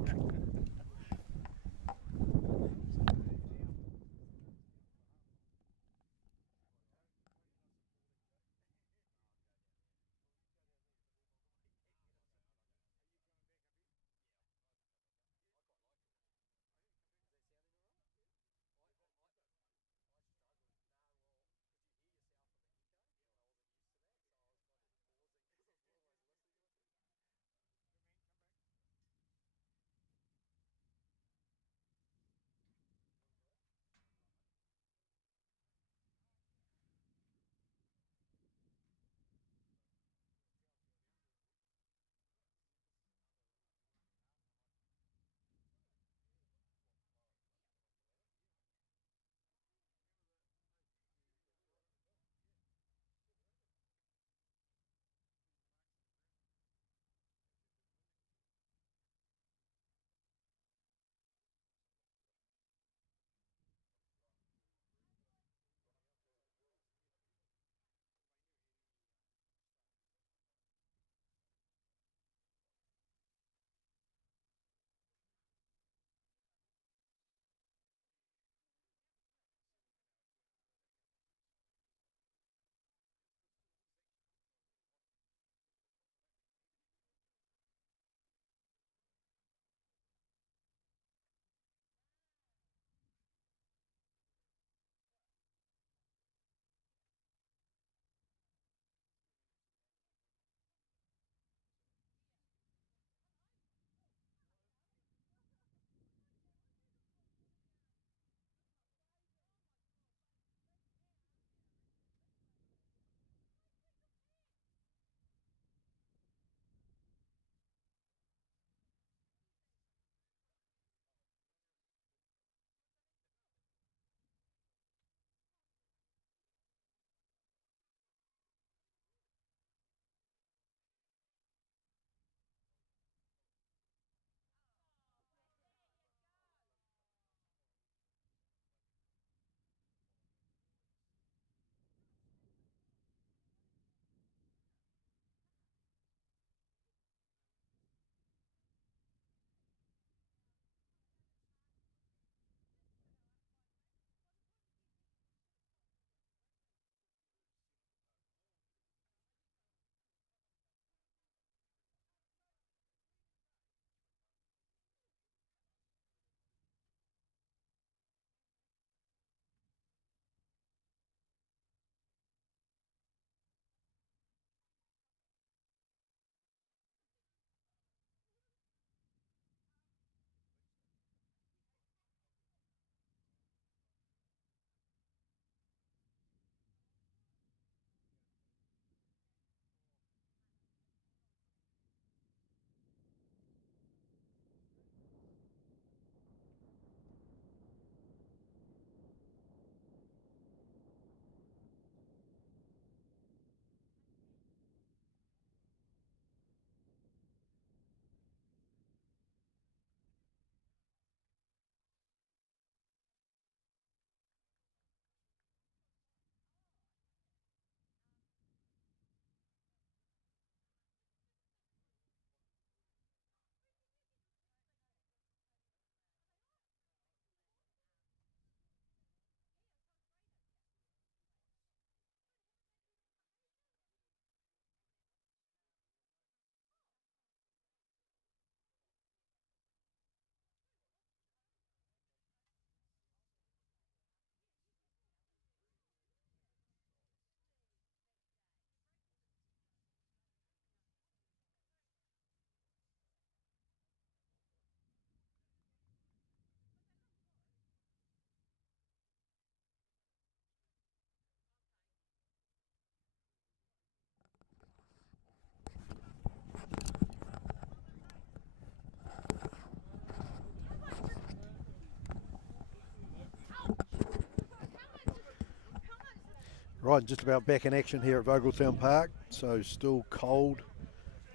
Right, just about back in action here at Vogeltown Park, so still cold,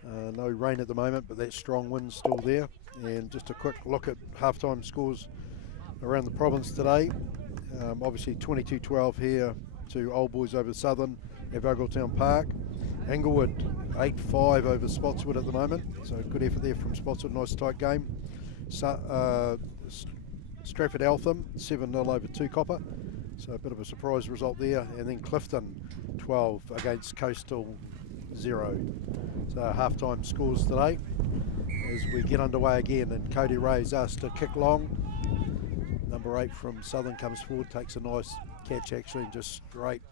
no rain at the moment, but that strong wind's still there. And just a quick look at halftime scores around the province today. Obviously 22-12 here to Old Boys over Southern at Vogeltown Park. Inglewood 8-5 over Spotswood at the moment, so good effort there from Spotswood, nice tight game. Stratford Eltham 7-0 over 2 Copper, so a bit of a surprise result there. And then Clifton 12 against Coastal 0. So halftime scores today as we get underway again, and Cody Ray's asked to kick long. Number 8 from Southern comes forward, takes a nice catch actually, and just straight,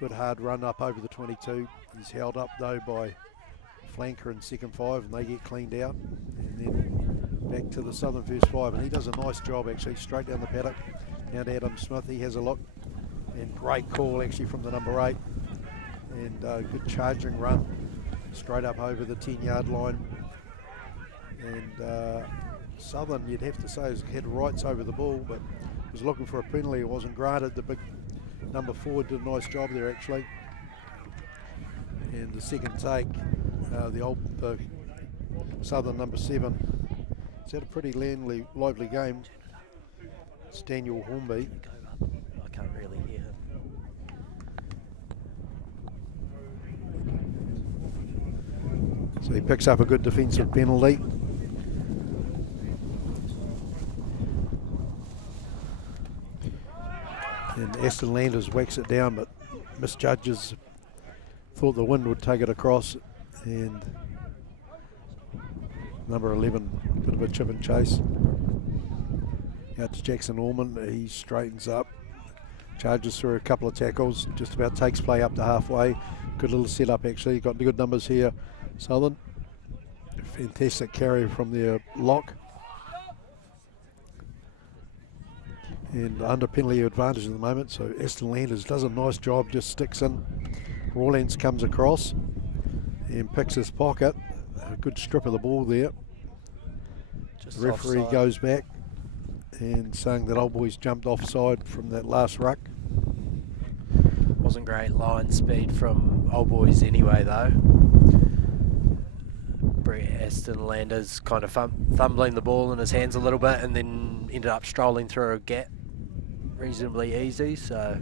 good hard run up over the 22. He's held up though by flanker and second 5, and they get cleaned out. And then back to the Southern first 5, and he does a nice job actually, straight down the paddock. Now to Adam Smith, he has a look, and great call actually from the number 8. And good charging run, straight up over the 10-yard line. And Southern, you'd have to say, has had rights over the ball, but was looking for a penalty. It wasn't granted. The big number 4 did a nice job there actually. And the second take, the Southern number 7. It's had a pretty lively game. It's Daniel Hornby. I can't really hear him. So he picks up a good defensive penalty. And Aston Landers whacks it down, but misjudges. Thought the wind would take it across, and number 11, bit of a chip and chase. Out to Jackson Orman, he straightens up, charges through a couple of tackles, just about takes play up to halfway. Good little setup actually, got good numbers here, Southern. Fantastic carry from their lock. And under penalty advantage at the moment, so Aston Landers does a nice job, just sticks in. Rawlins comes across and picks his pocket. A good strip of the ball there. Just The referee offside. goes back and saying that Old Boys jumped offside from that last ruck. Wasn't great line speed from Old Boys anyway though. Aston Landers kind of fumbling the ball in his hands a little bit, and then ended up strolling through a gap reasonably easy, so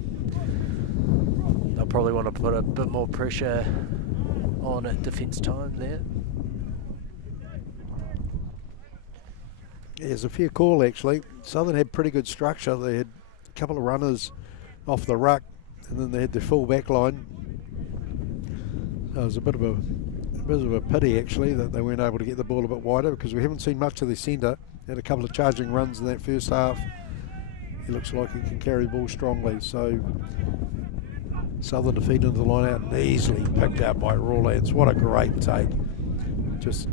they'll probably want to put a bit more pressure on at defence time there. Yeah, it's a fair call actually. Southern had pretty good structure. They had a couple of runners off the ruck, and then they had their full back line. It was a bit of a pity actually that they weren't able to get the ball a bit wider, because we haven't seen much of their centre. Had a couple of charging runs in that first half. He looks like he can carry the ball strongly, so Southern defeat into the line out and easily picked out by Rawlins. What a great take. Just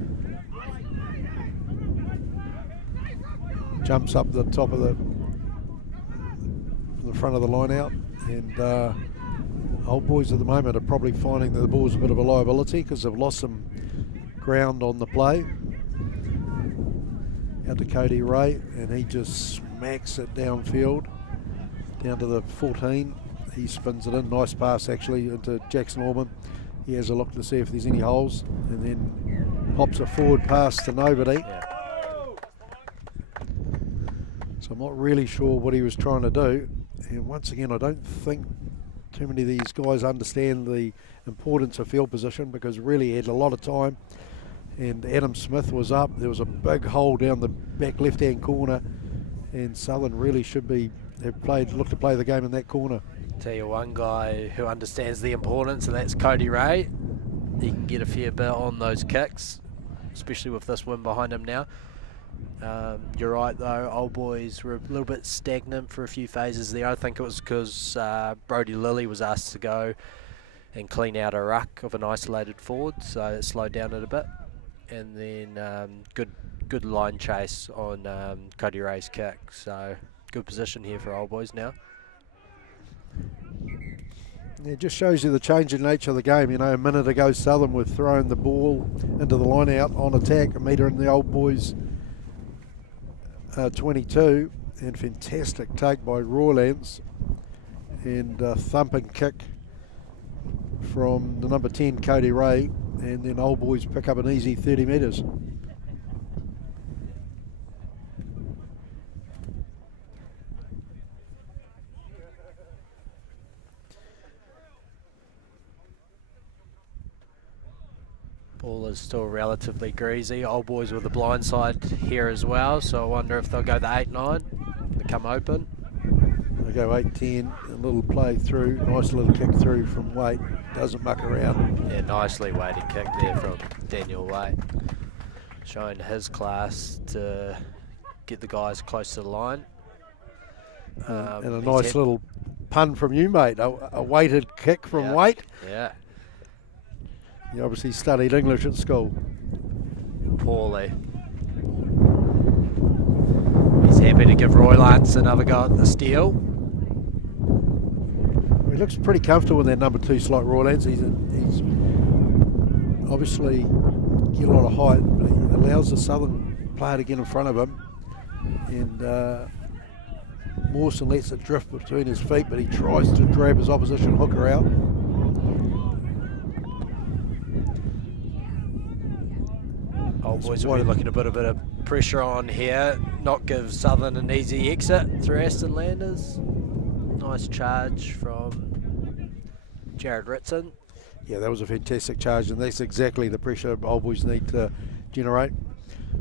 jumps up the top of the front of the line out, and Old Boys at the moment are probably finding that the ball's a bit of a liability because they've lost some ground on the play. Out to Cody Ray, and he just smacks it downfield, down to the 14. He spins it in, nice pass actually into Jackson Orman. He has a look to see if there's any holes, and then pops a forward pass to nobody. Yeah. So I'm not really sure what he was trying to do. And once again, I don't think too many of these guys understand the importance of field position, because really he had a lot of time, and Adam Smith was up. There was a big hole down the back left-hand corner, and Southern really should look to play the game in that corner. Tell you one guy who understands the importance, and that's Cody Ray. He can get a fair bit on those kicks, especially with this win behind him now. You're right though, Old Boys were a little bit stagnant for a few phases there. I think it was because Brody Lilly was asked to go and clean out a ruck of an isolated forward, so it slowed down it a bit. And then good line chase on Cody Ray's kick, so good position here for Old Boys now. It just shows you the changing nature of the game. You know, a minute ago Southern were throwing the ball into the line out on attack, a metre in the Old Boys 22, and fantastic take by Rawlins, and thumping kick from the number 10 Cody Ray, and then Old Boys pick up an easy 30 metres. Ball is still relatively greasy. Old Boys with the blind side here as well, so I wonder if they'll go the 8-9, become open. They go 8-10, a little play through, nice little kick through from Waite, doesn't muck around. Yeah, nicely weighted kick there from Daniel Waite, showing his class to get the guys close to the line. And a he's nice had- little pun from you, mate, a weighted kick from Yeah. Waite. Yeah, You obviously studied English at school. poorly. He's happy to give Roy Lance another go at the steal. He looks pretty comfortable in that number 2 slot, Roylands. He's obviously get a lot of height, but he allows the Southern player to get in front of him. And Mawson lets it drift between his feet, but he tries to grab his opposition hooker out. Old That's Boys will be wide. looking to put a bit of pressure on here, not give Southern an easy exit through Aston Landers. Nice charge from Jared Ritson. Yeah, that was a fantastic charge, and that's exactly the pressure Old Boys need to generate.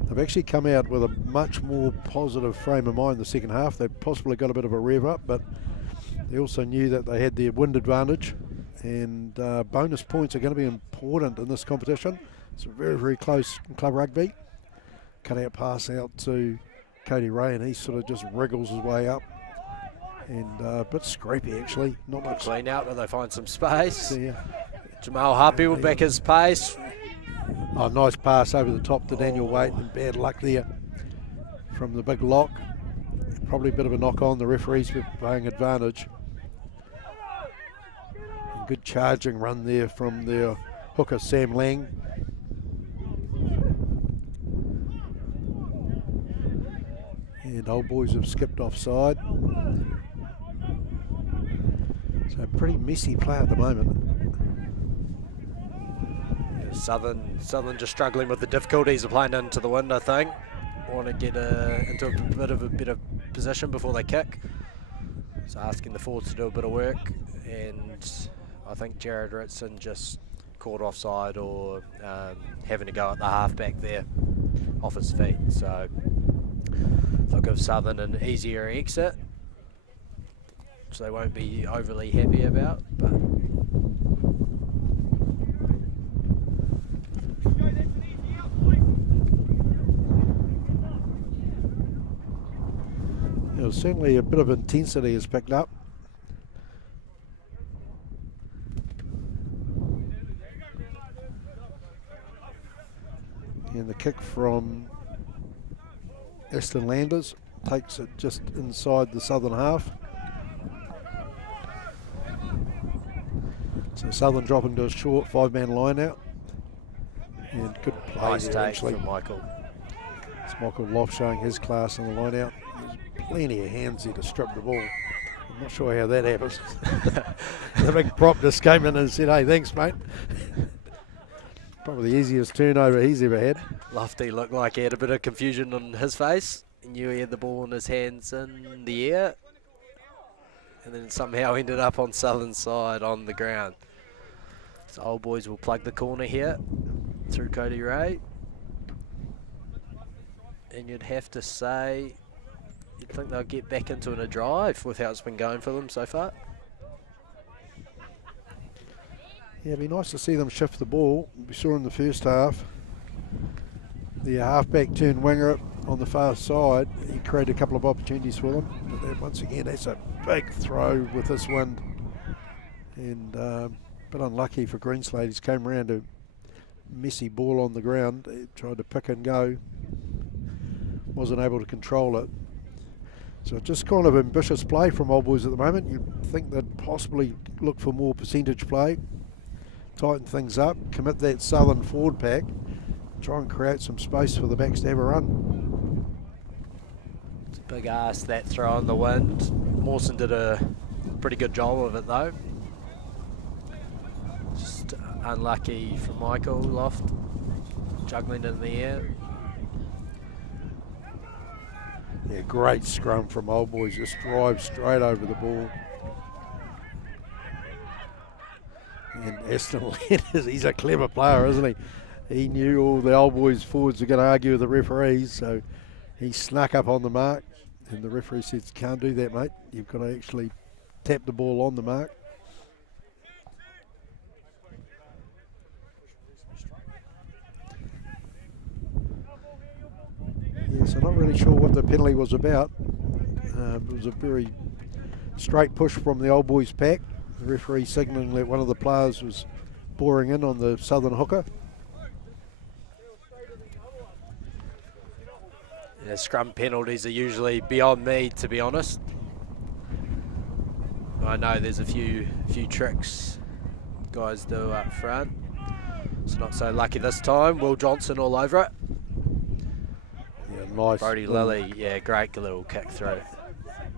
They've actually come out with a much more positive frame of mind in the second half. They've possibly got a bit of a rev up, but they also knew that they had their wind advantage, and bonus points are going to be important in this competition. It's very, very close in club rugby. Cut out pass out to Cody Ray, and he sort of just wriggles his way up. And a bit scrapey, actually. Not much Clean out, but they find some space. there. Jamal Happy will back his pace. Oh, nice pass over the top to Daniel Waite, and bad luck there from the big lock. Probably a bit of a knock on. The referees were playing advantage. And good charging run there from their hooker, Sam Lang. And Old Boys have skipped offside. So pretty messy play at the moment. Southern just struggling with the difficulties of playing into the wind, I think. Want to get into a bit of a better position before they kick. So asking the forwards to do a bit of work, and I think Jared Ritson just caught offside or having to go at the halfback there off his feet. So they'll give Southern an easier exit, which they won't be overly happy about, but certainly a bit of intensity has picked up. And the kick from Aston Landers takes it just inside the southern half. So Southern dropping to a short 5-man line out. And good play nice there, take actually. from Michael. It's Michael Loft showing his class in the line out. There's plenty of hands there to strip the ball. I'm not sure how that happens. The big prop just came in and said, hey, thanks, mate. Probably the easiest turnover he's ever had. Lofty looked like he had a bit of confusion on his face. He knew he had the ball in his hands in the air, and then somehow ended up on Southern side on the ground. So Old Boys will plug the corner here through Cody Ray. And you'd have to say, you'd think they'll get back into a drive with how it's been going for them so far. Yeah, it'd be nice to see them shift the ball. We saw in the first half, the halfback turned winger on the far side. He created a couple of opportunities for them. But then once again, that's a big throw with this wind. And a bit unlucky for Greenslade. He's came around a messy ball on the ground. He tried to pick and go. Wasn't able to control it. So just kind of ambitious play from Old Boys at the moment. You'd think they'd possibly look for more percentage play, tighten things up, commit that Southern forward pack, try and create some space for the backs to have a run. It's a big ass, that throw in the wind. Mawson did a pretty good job of it though. Just unlucky for Michael Loft, juggling in the air. Yeah, great scrum from Old Boys, just drive straight over the ball. And Aston Landers, he's a clever player, isn't he? he knew all the old boys forwards were going to argue with the referees, so he snuck up on the mark, and the referee says, can't do that, mate. You've got to actually tap the ball on the mark. Yeah, so not really sure what the penalty was about. It was a very straight push from the old boys pack. The referee signalling that one of the players was boring in on the southern hooker. Yeah, scrum penalties are usually beyond me, to be honest. I know there's a few tricks guys do up front. It's not so lucky this time. Will Johnson all over it. Yeah, nice. Brody Lilly, yeah, great little kick through.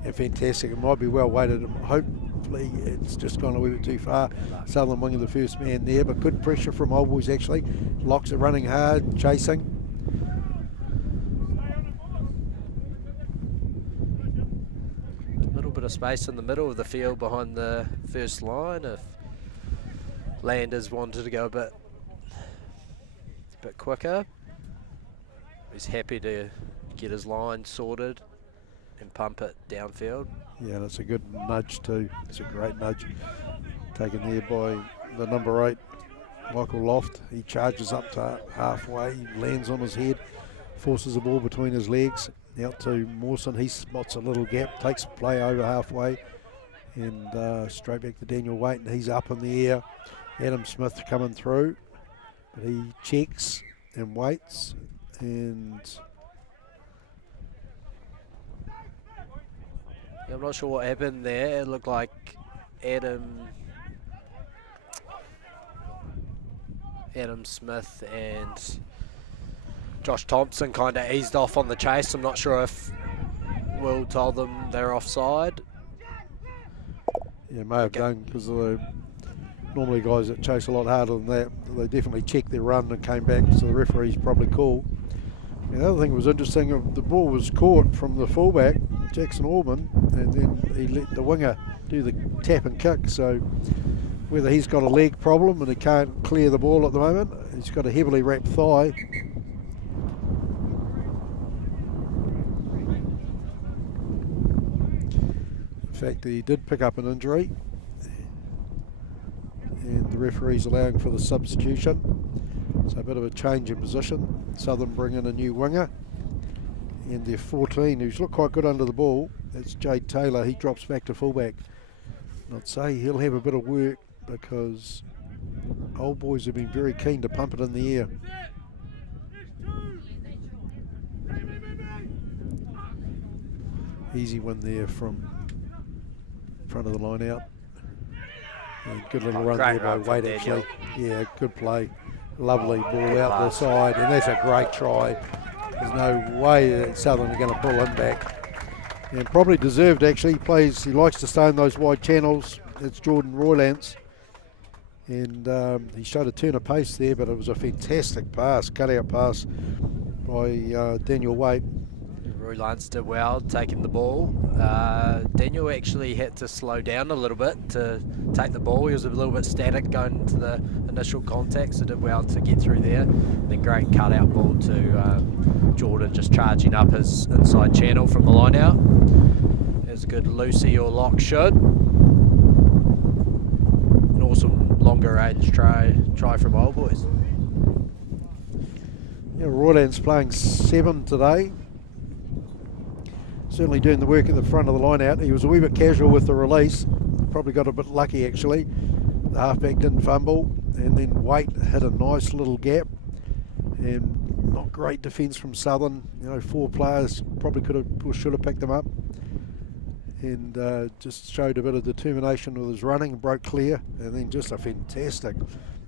Yeah, fantastic. It might be well weighted. Hopefully it's just gone a wee bit too far. Southern wing of the first man there, but good pressure from old boys actually. Locks are running hard, chasing. A little bit of space in the middle of the field behind the first line if Landers wanted to go a bit quicker. He's happy to get his line sorted and pump it downfield. Yeah, that's a good nudge too. It's a great nudge taken there by the number 8, Michael Loft. He charges up to halfway, lands on his head, forces the ball between his legs. Out to Mawson, he spots a little gap, takes play over halfway, and straight back to Daniel Waite, and he's up in the air. Adam Smith coming through, but he checks and waits, and I'm not sure what happened there. It looked like Adam Smith and Josh Thompson kind of eased off on the chase. I'm not sure if Will told them they're offside. Yeah, may have done, because normally guys that chase a lot harder than that, they definitely checked their run and came back, so the referee's probably cool. And the other thing that was interesting, the ball was caught from the fullback, Jackson Orban, and then he let the winger do the tap and kick, so whether he's got a leg problem and he can't clear the ball at the moment, he's got a heavily wrapped thigh. In fact, he did pick up an injury, and the referee's allowing for the substitution. So a bit of a change in position. Southern bring in a new winger, and their 14, who's looked quite good under the ball, that's Jade Taylor. He drops back to fullback. And I'd say he'll have a bit of work, because old boys have been very keen to pump it in the air. Easy one there from front of the line out. And good little run there by Wade actually. Yeah, good play. Lovely ball out the side, and that's a great try. There's no way that Southern are going to pull him back. And probably deserved actually. He likes to stay in those wide channels. It's Jordan Roylance. And he showed a turn of pace there, but it was a fantastic pass, cut-out pass by Daniel Waite. Roylance did well taking the ball. Daniel actually had to slow down a little bit to take the ball. He was a little bit static going into the initial contact, so did well to get through there. Then great cut-out ball to Jordan, just charging up his inside channel from the line out. It was a good Lucy or lock should. An awesome longer range try from Old Boys. Yeah, Roylance playing 7 today. Certainly doing the work at the front of the line out. He was a wee bit casual with the release. Probably got a bit lucky actually. The halfback didn't fumble, and then Waite hit a nice little gap. And not great defence from Southern. 4 players probably could have or should have picked them up. And just showed a bit of determination with his running, broke clear, and then just a fantastic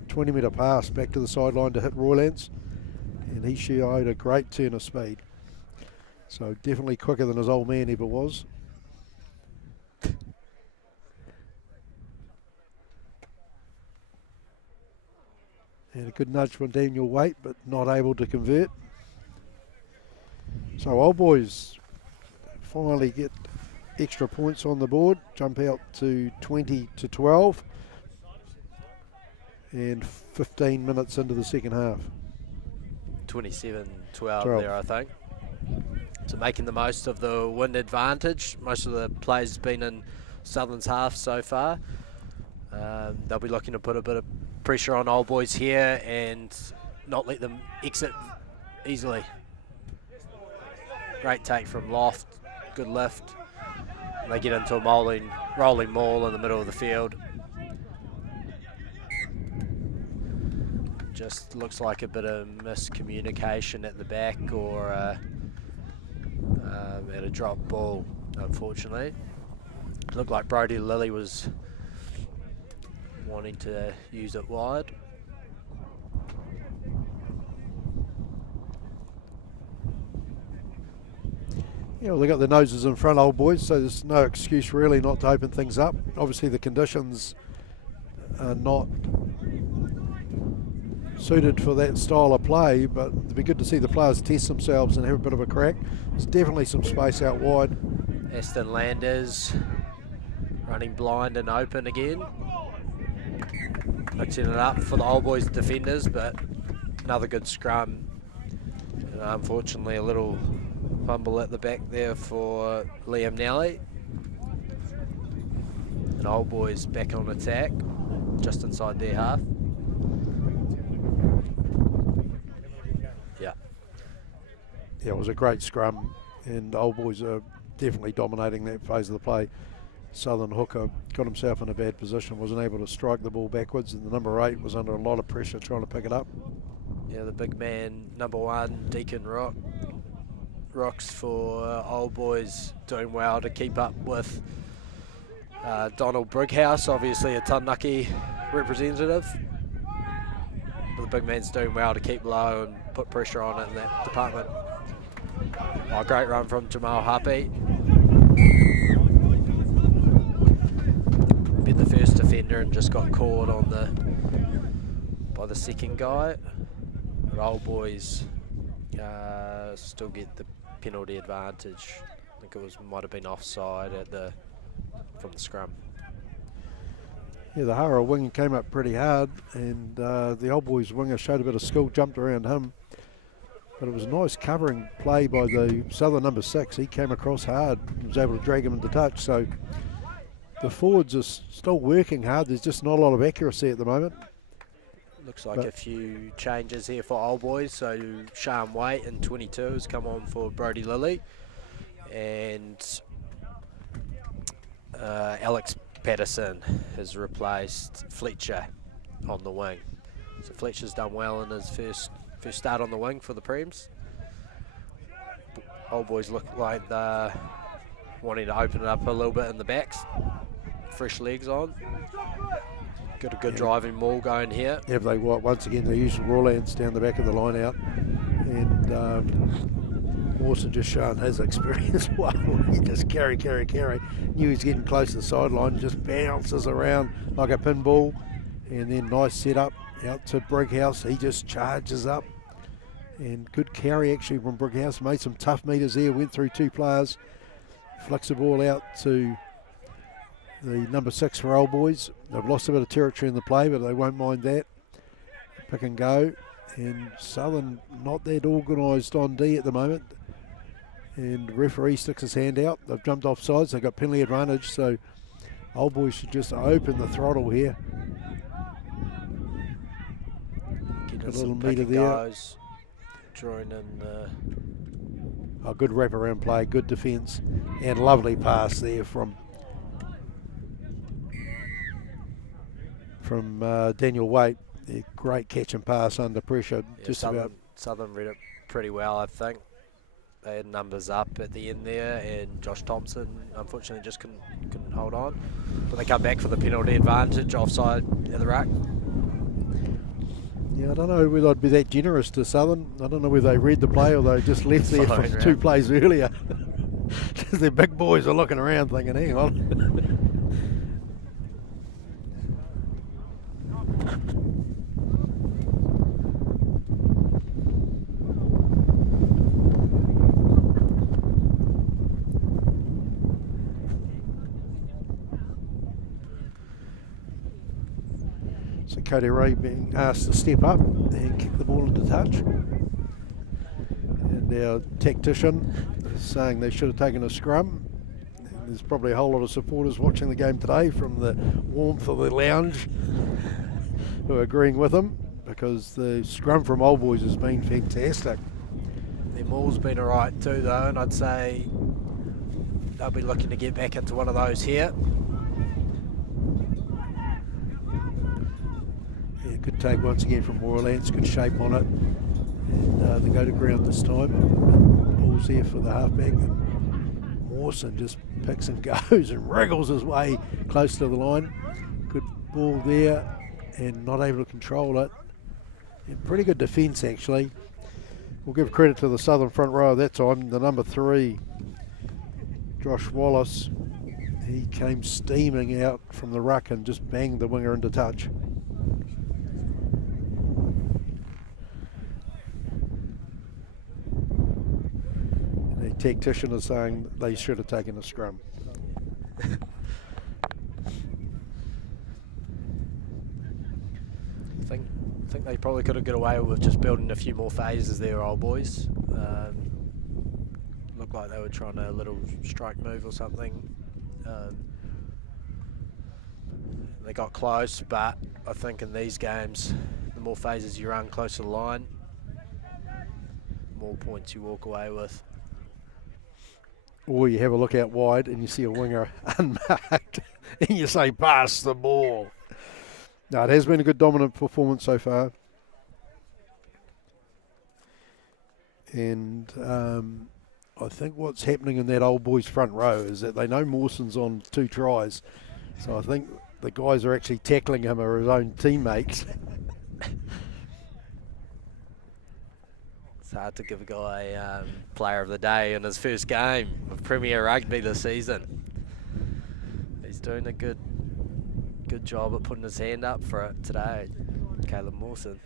20-metre pass back to the sideline to hit Roylance. And he showed a great turn of speed. So definitely quicker than his old man ever was. And a good nudge from Daniel Waite, but not able to convert. So Old Boys finally get extra points on the board, jump out to 20-12, and 15 minutes into the second half. 27-12 there, I think. So making the most of the wind advantage. Most of the players have been in Southern's half so far. They'll be looking to put a bit of pressure on Old Boys here and not let them exit easily. Great take from Loft, good lift. And they get into a rolling maul in the middle of the field. Just looks like a bit of miscommunication at the back, or at a drop ball, unfortunately. Looked like Brody Lilly was wanting to use it wide. Yeah, well, they got their noses in front, Old Boys, so there's no excuse really not to open things up. Obviously the conditions are not suited for that style of play, but it'd be good to see the players test themselves and have a bit of a crack. There's definitely some space out wide. Aston Landers running blind and open again. Mixing it up for the Old Boys defenders, but another good scrum. And unfortunately a little fumble at the back there for Liam Nelly. And Old Boys back on attack, just inside their half. Yeah, it was a great scrum, and Old Boys are definitely dominating that phase of the play. Southern hooker got himself in a bad position, wasn't able to strike the ball backwards, and the number 8 was under a lot of pressure trying to pick it up. Yeah, the big man, number 1, Deacon Rocks for Old Boys, doing well to keep up with Donald Brighouse, obviously a Taranaki representative. But the big man's doing well to keep low and put pressure on it in that department. Oh, great run from Jamal Happy. Been the first defender and just got caught on by the second guy. But Old Boys still get the penalty advantage. I think it might have been offside from the scrum. Yeah, the Hara winger came up pretty hard, and the Old Boys winger showed a bit of skill, jumped around him. But it was a nice covering play by the Southern number 6. He came across hard and was able to drag him into touch. So the forwards are still working hard. There's just not a lot of accuracy at the moment. Looks like a few changes here for Old Boys. So Sean Waite in 22 has come on for Brody Lilly. And Alex Patterson has replaced Fletcher on the wing. So Fletcher's done well in his first start on the wing for the Prems. Old Boys look like they're wanting to open it up a little bit in the backs. Fresh legs on. Got a good driving maul going here. Yeah, they once again they use Rawlands down the back of the line out, and Mawson just showing his experience well. He just carry. Knew he's getting close to the sideline, just bounces around like a pinball, and then nice setup out to Brighouse. He just charges up, and good carry actually from Brighouse. Made some tough meters there, went through 2 players, flicks the ball out to the number 6 for Old Boys. They've lost a bit of territory in the play, but they won't mind that. Pick and go, and Southern not that organised on D at the moment. And the referee sticks his hand out. They've jumped off sides. They've got penalty advantage, so Old Boys should just open the throttle here. Got a little meter there. Drawing in a good wraparound play, good defence, and lovely pass there from Daniel Waite. A great catch and pass under pressure. Yeah, Southern read it pretty well, I think. They had numbers up at the end there, and Josh Thompson unfortunately just couldn't hold on. But they come back for the penalty advantage, offside at the ruck. Yeah, I don't know whether I'd be that generous to Southern. I don't know whether they read the play or they just left there from 2 plays earlier. Because their big boys are looking around thinking, hang on. So Cody Ray being asked to step up and kick the ball into touch. and our tactician is saying they should have taken a scrum. And there's probably a whole lot of supporters watching the game today from the warmth of the lounge who are agreeing with him, because the scrum from Old Boys has been fantastic. Their maul's been alright too though, and I'd say they'll be looking to get back into one of those here. Yeah, good take once again from Royal Lance, good shape on it. And they go to ground this time. Ball's there for the halfback. And Mawson just picks and goes and wriggles his way close to the line. Good ball there, and not able to control it. And pretty good defence actually. We'll give credit to the southern front row at that time. The number 3, Josh Wallace, he came steaming out from the ruck and just banged the winger into touch. The tactician is saying they should have taken a scrum. I think they probably could have got away with just building a few more phases there, Old Boys. Looked like they were trying a little strike move or something. They got close, but I think in these games, the more phases you run close to the line, the more points you walk away with. Or you have a look out wide and you see a winger unmarked and you say, pass the ball. No, it has been a good dominant performance so far. And I think what's happening in that Old Boys front row is that they know Mawson's on 2 tries. So I think the guys are actually tackling him or his own teammates. It's hard to give a guy player of the day in his first game of Premier Rugby this season. He's doing a good job at putting his hand up for it today, Caleb Mawson.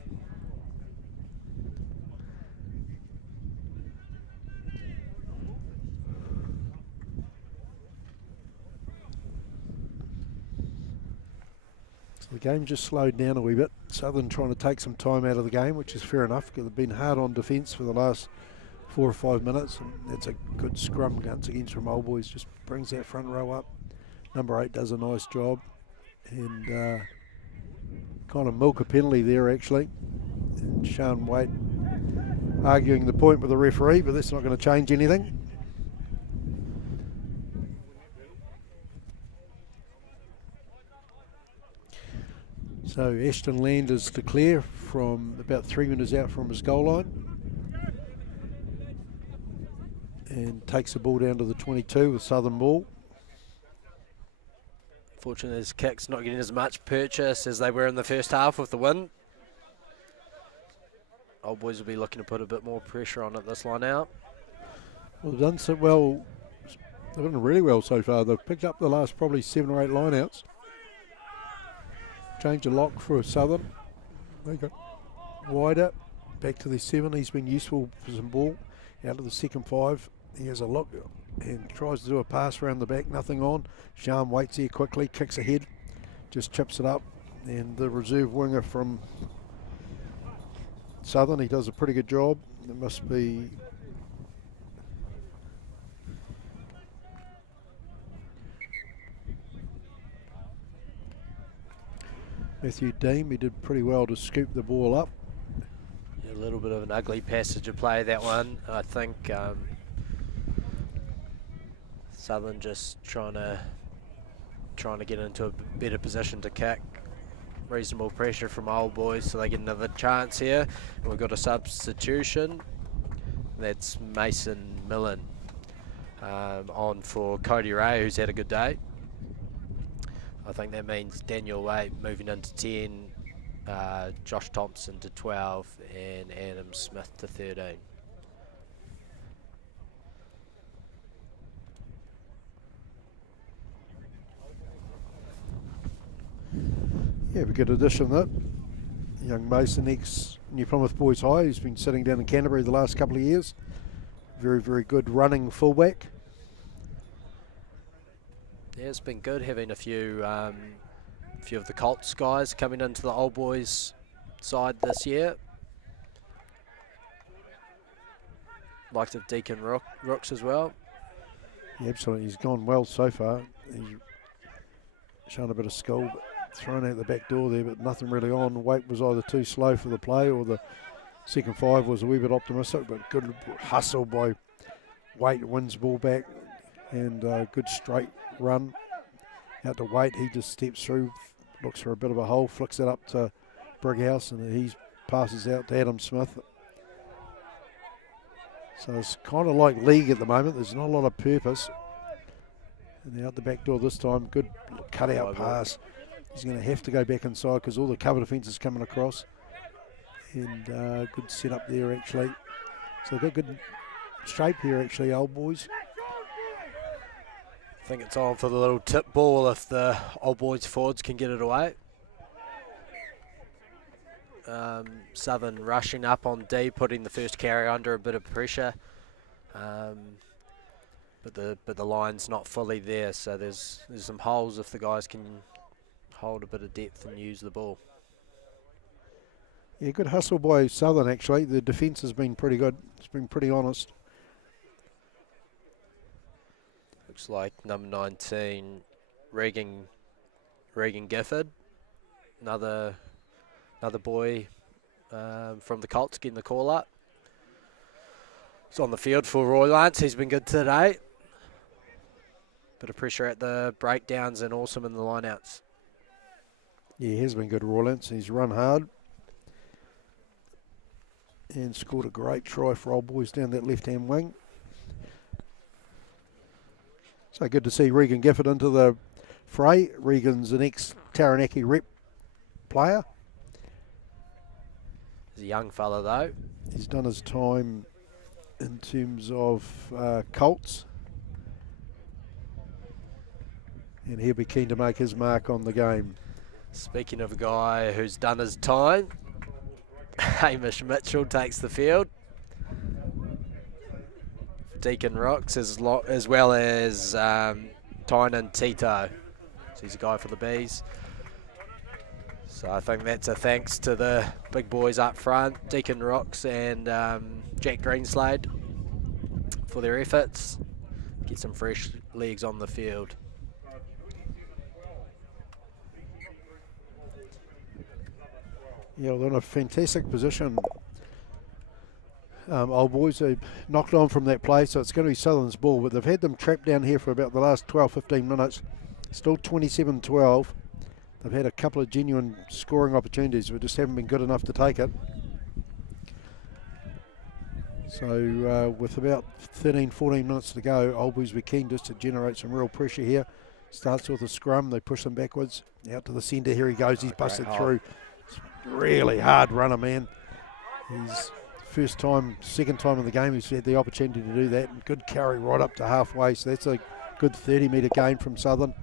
So the game just slowed down a wee bit. Southern trying to take some time out of the game, which is fair enough, because they've been hard on defence for the last 4 or 5 minutes, and that's a good scrum once against from Old Boys. Just brings that front row up. Number 8 does a nice job, and kind of milk a penalty there actually. And Sean Waite arguing the point with the referee, but that's not going to change anything. So Ashton Landers to clear from about 3 metres out from his goal line, and takes the ball down to the 22 with Southern ball. Fortunately, his kicks not getting as much purchase as they were in the first half with the win. Old Boys will be looking to put a bit more pressure on it this line out. Well, they've done so well. They've done really well so far. They've picked up the last probably 7 or 8 line-outs. Change a lock for Southern. They go wider, back to the 7. He's been useful for some ball. Out of the second 5, he has a look and tries to do a pass around the back, nothing on. Sean waits here quickly, kicks ahead, just chips it up. And the reserve winger from Southern, he does a pretty good job. It must be Matthew Deem. He did pretty well to scoop the ball up. Yeah, a little bit of an ugly passage of play, that one. I think Southern just trying to get into a better position to kick. Reasonable pressure from Old Boys, so they get another chance here. And we've got a substitution. That's Mason Millen on for Cody Ray, who's had a good day. I think that means Daniel Waite moving into 10, Josh Thompson to 12, and Adam Smith to 13. Yeah, a good addition that. Young Mason, ex-New Plymouth Boys High, who's been sitting down in Canterbury the last couple of years. Very, very good running fullback. Yeah, it's been good having a few of the Colts guys coming into the Old Boys side this year. likes of Deacon Rooks as well. Yeah, absolutely. He's gone well so far. He's shown a bit of skill, but thrown out the back door there, but nothing really on. Waite was either too slow for the play or the second five was a wee bit optimistic, but good hustle by Waite, wins ball back, and good straight run out to Waite. He just steps through, looks for a bit of a hole, flicks it up to Brighouse, and he passes out to Adam Smith. So it's kind of like league at the moment. There's not a lot of purpose. And out the back door this time, good cut-out pass. He's going to have to go back inside because all the cover defence is coming across. And good set up there, actually. So they've got good shape here, actually, Old Boys. I think it's on for the little tip ball if the Old Boys forwards can get it away. Southern rushing up on D, putting the first carry under a bit of pressure. But the line's not fully there, so there's some holes if the guys can hold a bit of depth and use the ball. Yeah, good hustle by Southern, actually. The defence has been pretty good. It's been pretty honest. Looks like number 19, Regan Gifford, another boy from the Colts getting the call up. He's on the field for Roy Lance. He's been good today. Bit of pressure at the breakdowns and awesome in the lineouts. Yeah, he has been good, Roy Lance. He's run hard and scored a great try for Old Boys down that left-hand wing. So good to see Regan Gifford into the fray. Regan's an ex-Taranaki rep player. He's a young fella though. He's done his time in terms of Colts. And he'll be keen to make his mark on the game. Speaking of a guy who's done his time, Hamish Mitchell takes the field. Deacon Rocks as well as Tynan Tito. So he's a guy for the Bees. So I think that's a thanks to the big boys up front, Deacon Rocks and Jack Greenslade, for their efforts. Get some fresh legs on the field. Yeah, they're in a fantastic position. Old Boys, they knocked on from that play, so it's going to be Southern's ball, but they've had them trapped down here for about the last 12-15 minutes. Still 27-12. They've had a couple of genuine scoring opportunities, but just haven't been good enough to take it. So with about 13-14 minutes to go, Old Boys were keen just to generate some real pressure here. Starts with a scrum, they push them backwards, out to the centre, here he goes, he's busted through. Really hard runner, man. He's second time in the game he's had the opportunity to do that. And good carry right up to halfway, so that's a good 30-metre gain from Southern.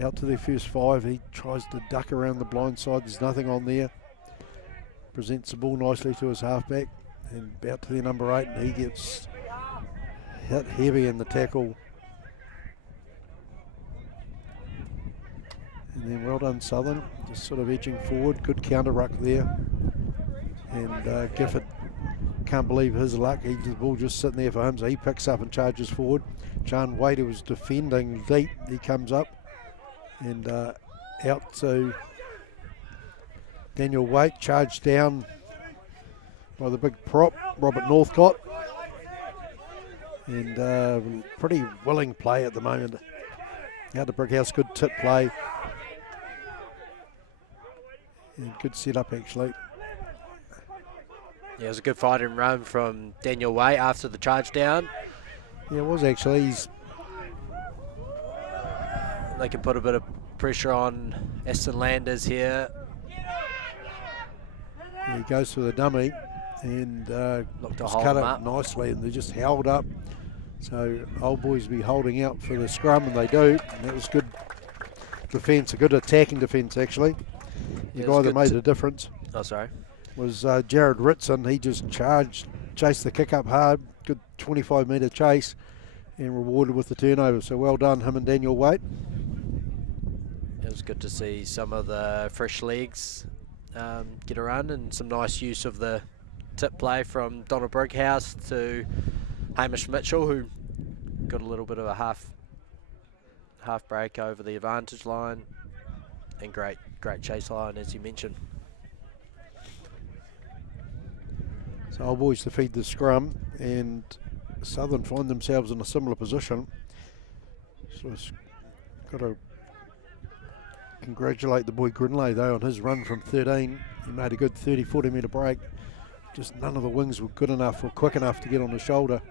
Out to their first five, he tries to duck around the blind side, there's nothing on there. Presents the ball nicely to his halfback, and out to their number 8, and he gets hit heavy in the tackle. And then well done Southern, just sort of edging forward, good counter ruck there. And Gifford can't believe his luck, the ball just sitting there for him, so he picks up and charges forward. John Wade, who was defending deep, he comes up and out to Daniel Waite, charged down by the big prop, Robert Northcott. And pretty willing play at the moment. Out to Brickhouse, good tip play. And good setup actually. Yeah, it was a good fight and run from Daniel Way after the charge down. Yeah, it was actually. They can put a bit of pressure on Aston Landers here. He goes for the dummy and Look to just hold cut him it up. nicely, and they just held up. So Old Boys be holding out for the scrum, and they do. And that was good defence, a good attacking defence actually. The Yeah, guy it's that good made to- the difference Oh, sorry. was Jared Ritson. He just chased the kick up hard, good 25-metre chase, and rewarded with the turnover. So well done, him and Daniel Waite. It was good to see some of the fresh legs get a run, and some nice use of the tip play from Donald Brighouse to Hamish Mitchell, who got a little bit of a half break over the advantage line, and great chase line, as you mentioned. So Old Boys to feed the scrum, and Southern find themselves in a similar position. So it's got to congratulate the boy Grinley though on his run from 13. He made a good 30-40 metre break. Just none of the wings were good enough or quick enough to get on the shoulder.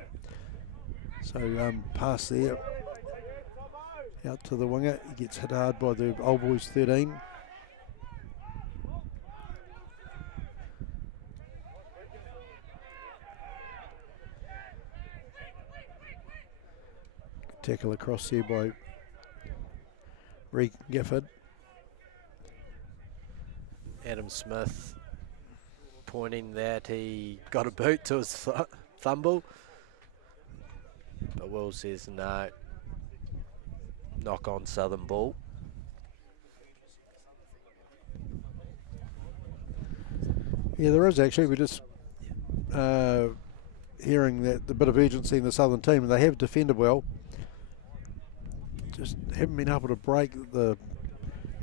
So pass there, out to the winger. He gets hit hard by the Old Boys 13. Tackle across there by Reek Gifford. Adam Smith pointing that he got a boot to his fumble, but Will says no. Knock on Southern ball. Yeah, there is actually. We're just hearing that the bit of urgency in the Southern team, and they have defended well. Just haven't been able to break the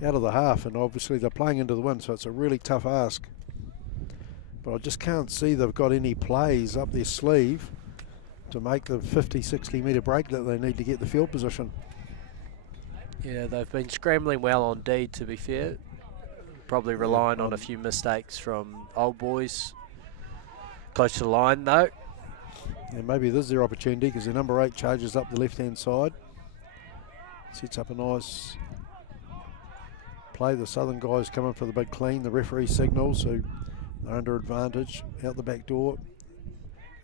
out of the half, and obviously they're playing into the wind, so it's a really tough ask. But I just can't see they've got any plays up their sleeve to make the 50-60 metre break that they need to get the field position. Yeah, they've been scrambling well on D, to be fair. Probably relying on a few mistakes from Old Boys. Close to the line though. And maybe this is their opportunity, because the number 8 charges up the left-hand side. Sets up a nice play. The Southern guys coming for the big clean. The referee signals, so they're under advantage. Out the back door.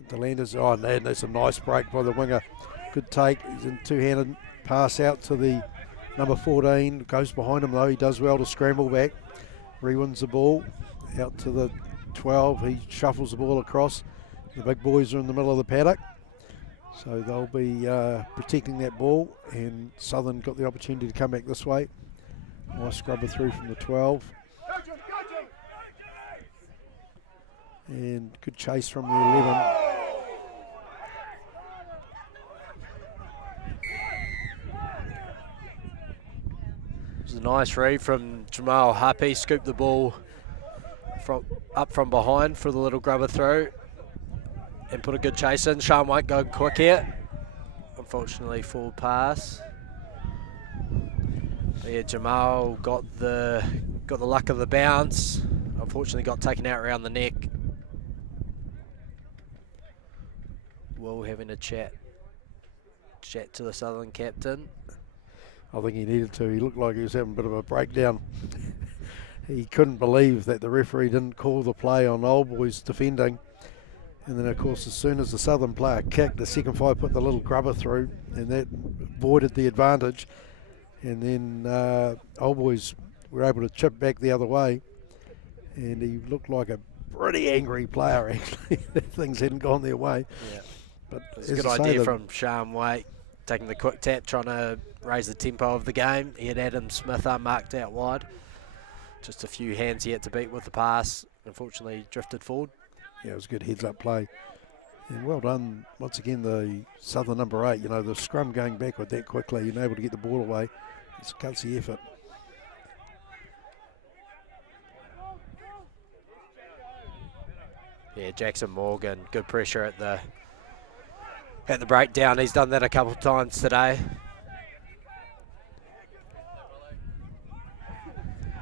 The Landers, oh man, that's a nice break by the winger. Good take. He's in two-handed pass out to the number 14. Goes behind him though. He does well to scramble back. Re-wins the ball. Out to the 12. He shuffles the ball across. The big boys are in the middle of the paddock, so they'll be protecting that ball, and Southern got the opportunity to come back this way. Nice scrubber through from the 12. And good chase from the 11. It was a nice read from Jamal Happy. Scooped the ball up from behind for the little grubber through and put a good chase in. Sean White going quick here. Unfortunately, forward pass. But yeah, Jamal got the luck of the bounce. Unfortunately, got taken out around the neck. Will having a chat to the Southern captain. I think he needed to. He looked like he was having a bit of a breakdown. He couldn't believe that the referee didn't call the play on Old Boys defending. And then, of course, as soon as the Southern player kicked, the second five put the little grubber through, and that voided the advantage. And then Old Boys were able to chip back the other way, and he looked like a pretty angry player, actually. Things hadn't gone their way. Yeah. But it's a good idea from Sean White, taking the quick tap, trying to raise the tempo of the game. He had Adam Smith unmarked out wide. Just a few hands he had to beat with the pass. Unfortunately, drifted forward. Yeah, it was a good heads-up play. And well done, once again, the Southern number 8. You know, the scrum going backward that quickly and able to get the ball away. It's a gutsy effort. Yeah, Jackson Morgan, good pressure at the breakdown. He's done that a couple of times today.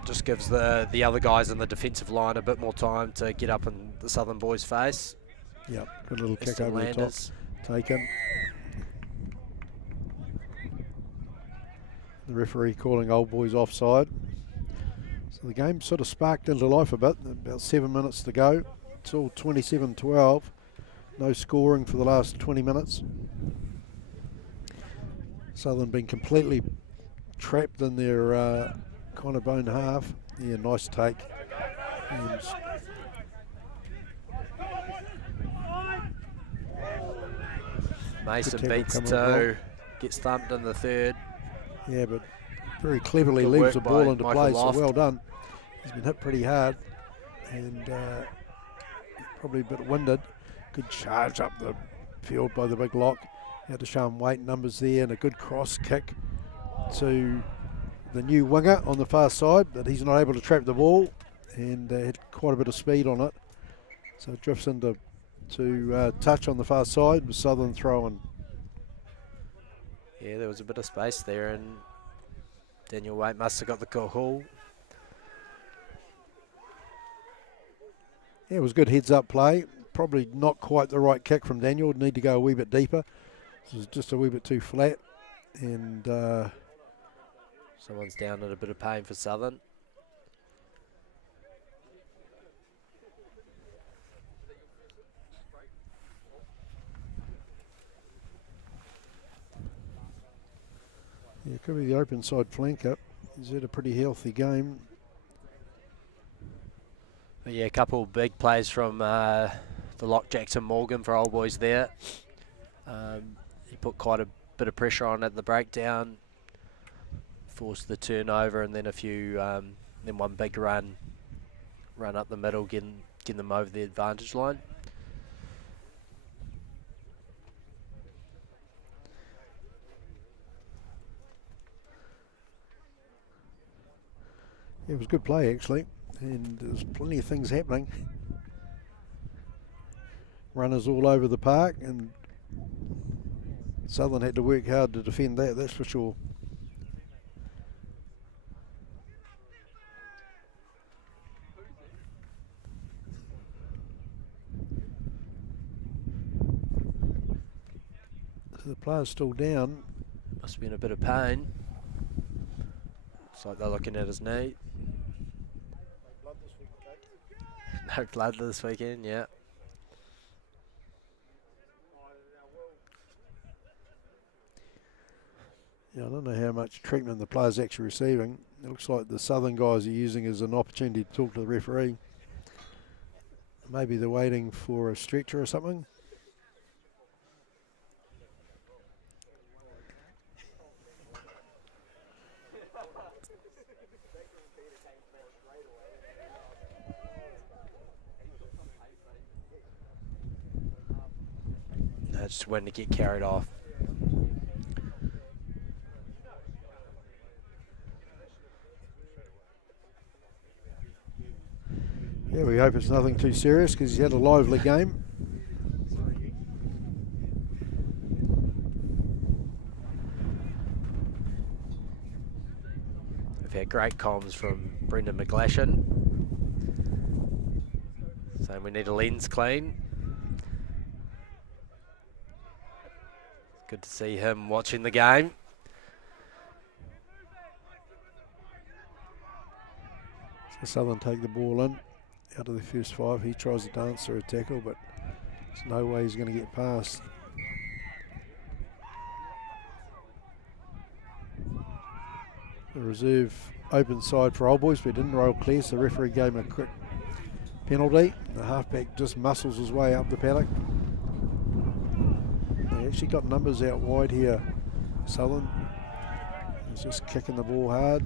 Just gives the other guys in the defensive line a bit more time to get up in the Southern boys' face. Yep, good little kick Eston over Landers. the top. Taken. The referee calling Old Boys offside. So the game sort of sparked into life a bit. About 7 minutes to go. It's all 27-12. No scoring for the last 20 minutes. Southern been completely trapped in their kind of own half. Yeah, nice take. And Mason Good beats tackle two, coming along. gets thumped in the third. yeah, but very cleverly Good leaves the work ball by into Michael play, Loft. so well done. He's been hit pretty hard, and probably a bit winded. Good charge up the field by the big lock. Had to show him weight numbers there, and a good cross kick to the new winger on the far side, but he's not able to trap the ball, and had quite a bit of speed on it. So it drifts into touch on the far side with Southern throwing. Yeah, there was a bit of space there, and Daniel Waite must have got the call. Yeah, it was good heads-up play. Probably not quite the right kick from Daniel. Would need to go a wee bit deeper. This is just a wee bit too flat. And someone's down in a bit of pain for Southern. Yeah, it could be the open side flanker. He's had a pretty healthy game. But yeah, a couple of big plays from the lock Jackson Morgan for Old Boys there. He put quite a bit of pressure on at the breakdown, forced the turnover, and then then one big run up the middle, getting them over the advantage line. It was good play actually, and there's plenty of things happening. Runners all over the park, and Southern had to work hard to defend that, that's for sure. So the player's still down. Must be in a bit of pain. Looks like they're looking at his knee. No blood this weekend, yeah. Yeah, I don't know how much treatment the player's actually receiving. It looks like the Southern guys are using it as an opportunity to talk to the referee. Maybe they're waiting for a stretcher or something. No, just waiting to get carried off. Yeah, we hope it's nothing too serious because he's had a lively game. We've had great comms from Brendan McGlashan, saying we need a lens clean. Good to see him watching the game. So Southern take the ball in. Out of the first five, he tries to dance through a tackle, but there's no way he's going to get past. The reserve open side for Old Boys, but didn't roll clear, so the referee gave him a quick penalty. The halfback just muscles his way up the paddock. They actually got numbers out wide here, Southern. He's just kicking the ball hard.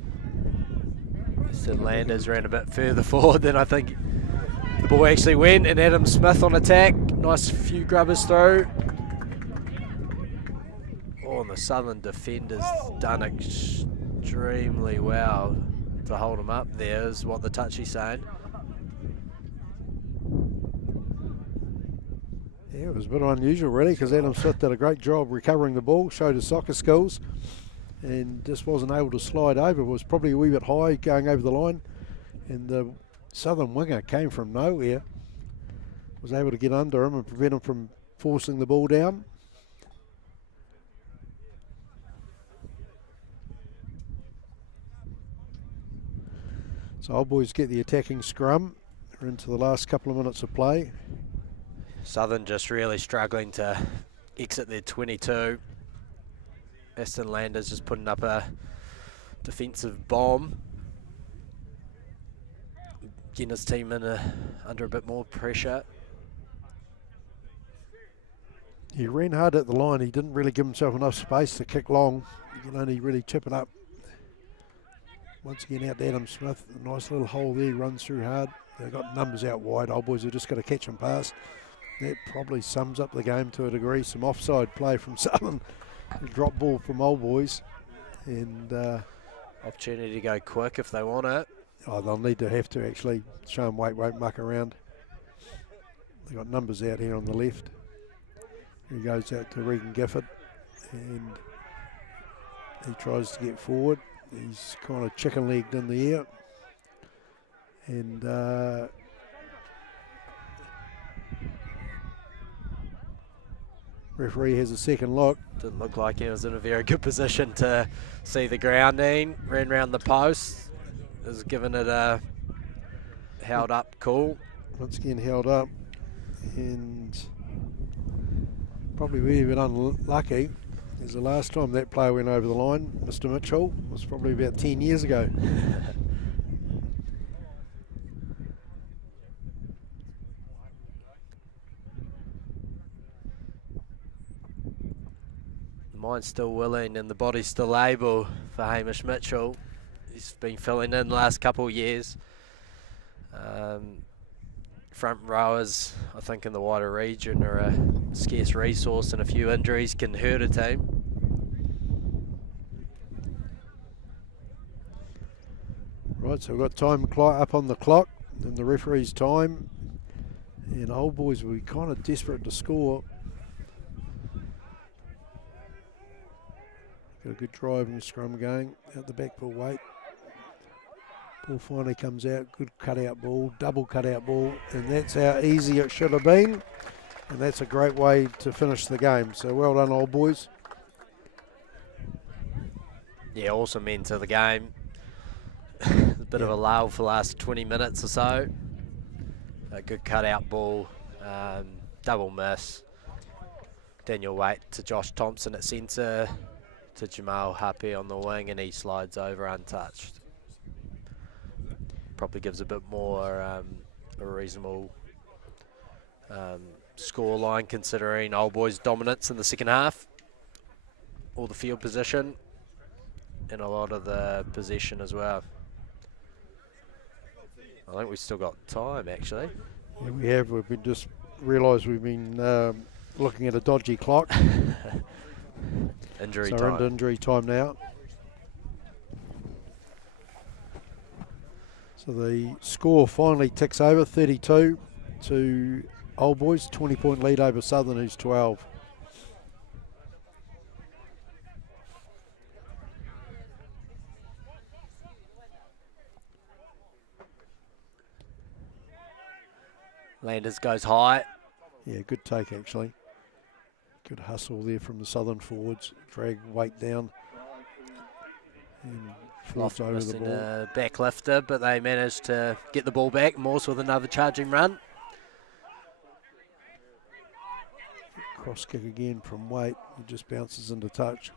St Landers ran a bit further forward than I think the ball actually went, and Adam Smith on attack. Nice few grubbers through. Oh, and the Southern defenders done extremely well to hold him up there, is what the touchy's saying. Yeah, it was a bit unusual really, because Adam Smith did a great job recovering the ball, showed his soccer skills, and just wasn't able to slide over. It was probably a wee bit high going over the line, and the Southern winger came from nowhere, was able to get under him and prevent him from forcing the ball down. So Old Boys get the attacking scrum. We're into the last couple of minutes of play. Southern just really struggling to exit their 22. Aston Landers just putting up a defensive bomb. Getting his team under a bit more pressure. He ran hard at the line. He didn't really give himself enough space to kick long. He can only really chip it up. Once again out to Adam Smith. A nice little hole there, runs through hard. They've got numbers out wide. Old Boys have just got to catch and pass. That probably sums up the game to a degree. Some offside play from Southern. A drop ball from Old Boys. And Opportunity to go quick if they want it. they'll need to have to actually. Sean Waite won't muck around. They've got numbers out here on the left. He goes out to Regan Gifford. And he tries to get forward. He's kind of chicken-legged in the air. And referee has a second look. Didn't look like he was in a very good position to see the grounding. Ran round the post. Has given it a held up call. Once again held up. And probably really been unlucky. Is the last time that player went over the line, Mr. Mitchell, was probably about 10 years ago. The mind's still willing and the body's still able for Hamish Mitchell. He's been filling in the last couple of years. Front rowers, I think, in the wider region are a scarce resource, and a few injuries can hurt a team. Right, so we've got time up on the clock, and the referee's time. And Old Boys will be kind of desperate to score. Got a good driving scrum going out the back for Waite. Ball finally comes out, good cutout ball, double cutout ball, and that's how easy it should have been. And that's a great way to finish the game. So well done, Old Boys. Yeah, awesome end to the game. A bit of a lull for the last 20 minutes or so. A good cutout ball, double miss. Daniel Waite to Josh Thompson at centre, to Jamal Happy on the wing, and he slides over untouched. Probably gives a bit more a reasonable score line, considering Old Boys' dominance in the second half, all the field position and a lot of the possession as well. I think we've still got time, actually. Yeah, we have. We've been just realised we've been looking at a dodgy clock. Injury so time. we're into injury time now. So the score finally ticks over, 32 to Old Boys, 20-point lead over Southern, who's 12. Landers goes high. Yeah, good take actually. Good hustle there from the Southern forwards. Drag Waite down. And floats over the ball. A back lifter, but they managed to get the ball back. Morse with another charging run. Cross kick again from Waite. He just bounces into touch.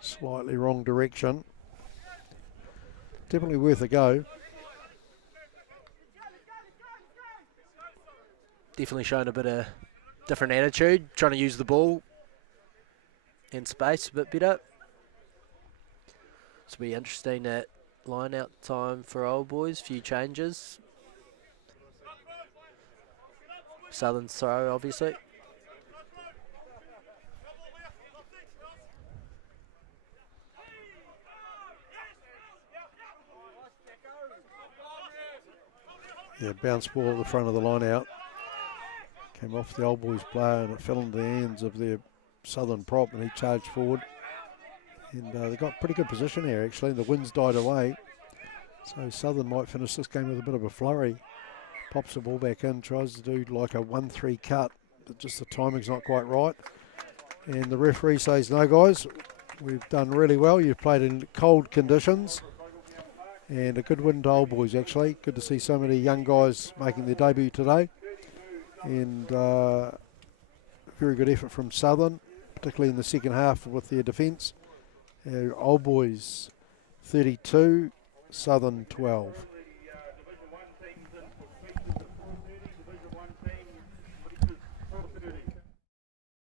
Slightly wrong direction. Definitely worth a go. Definitely showing a bit of different attitude, trying to use the ball in space a bit better. This will be interesting at line out time for Old Boys. Few changes. Southern throw, obviously. Yeah, bounce ball at the front of the line out. Came off the Old Boys player and it fell into the hands of their Southern prop, and he charged forward. And they got pretty good position here actually. The winds died away. So Southern might finish this game with a bit of a flurry. Pops the ball back in, tries to do like a 1-3 cut, but just the timing's not quite right. And the referee says, no guys, we've done really well. You've played in cold conditions. And a good win to Old Boys actually. Good to see so many young guys making their debut today. And very good effort from Southern, particularly in the second half with their defence. Old Boys 32, Southern 12.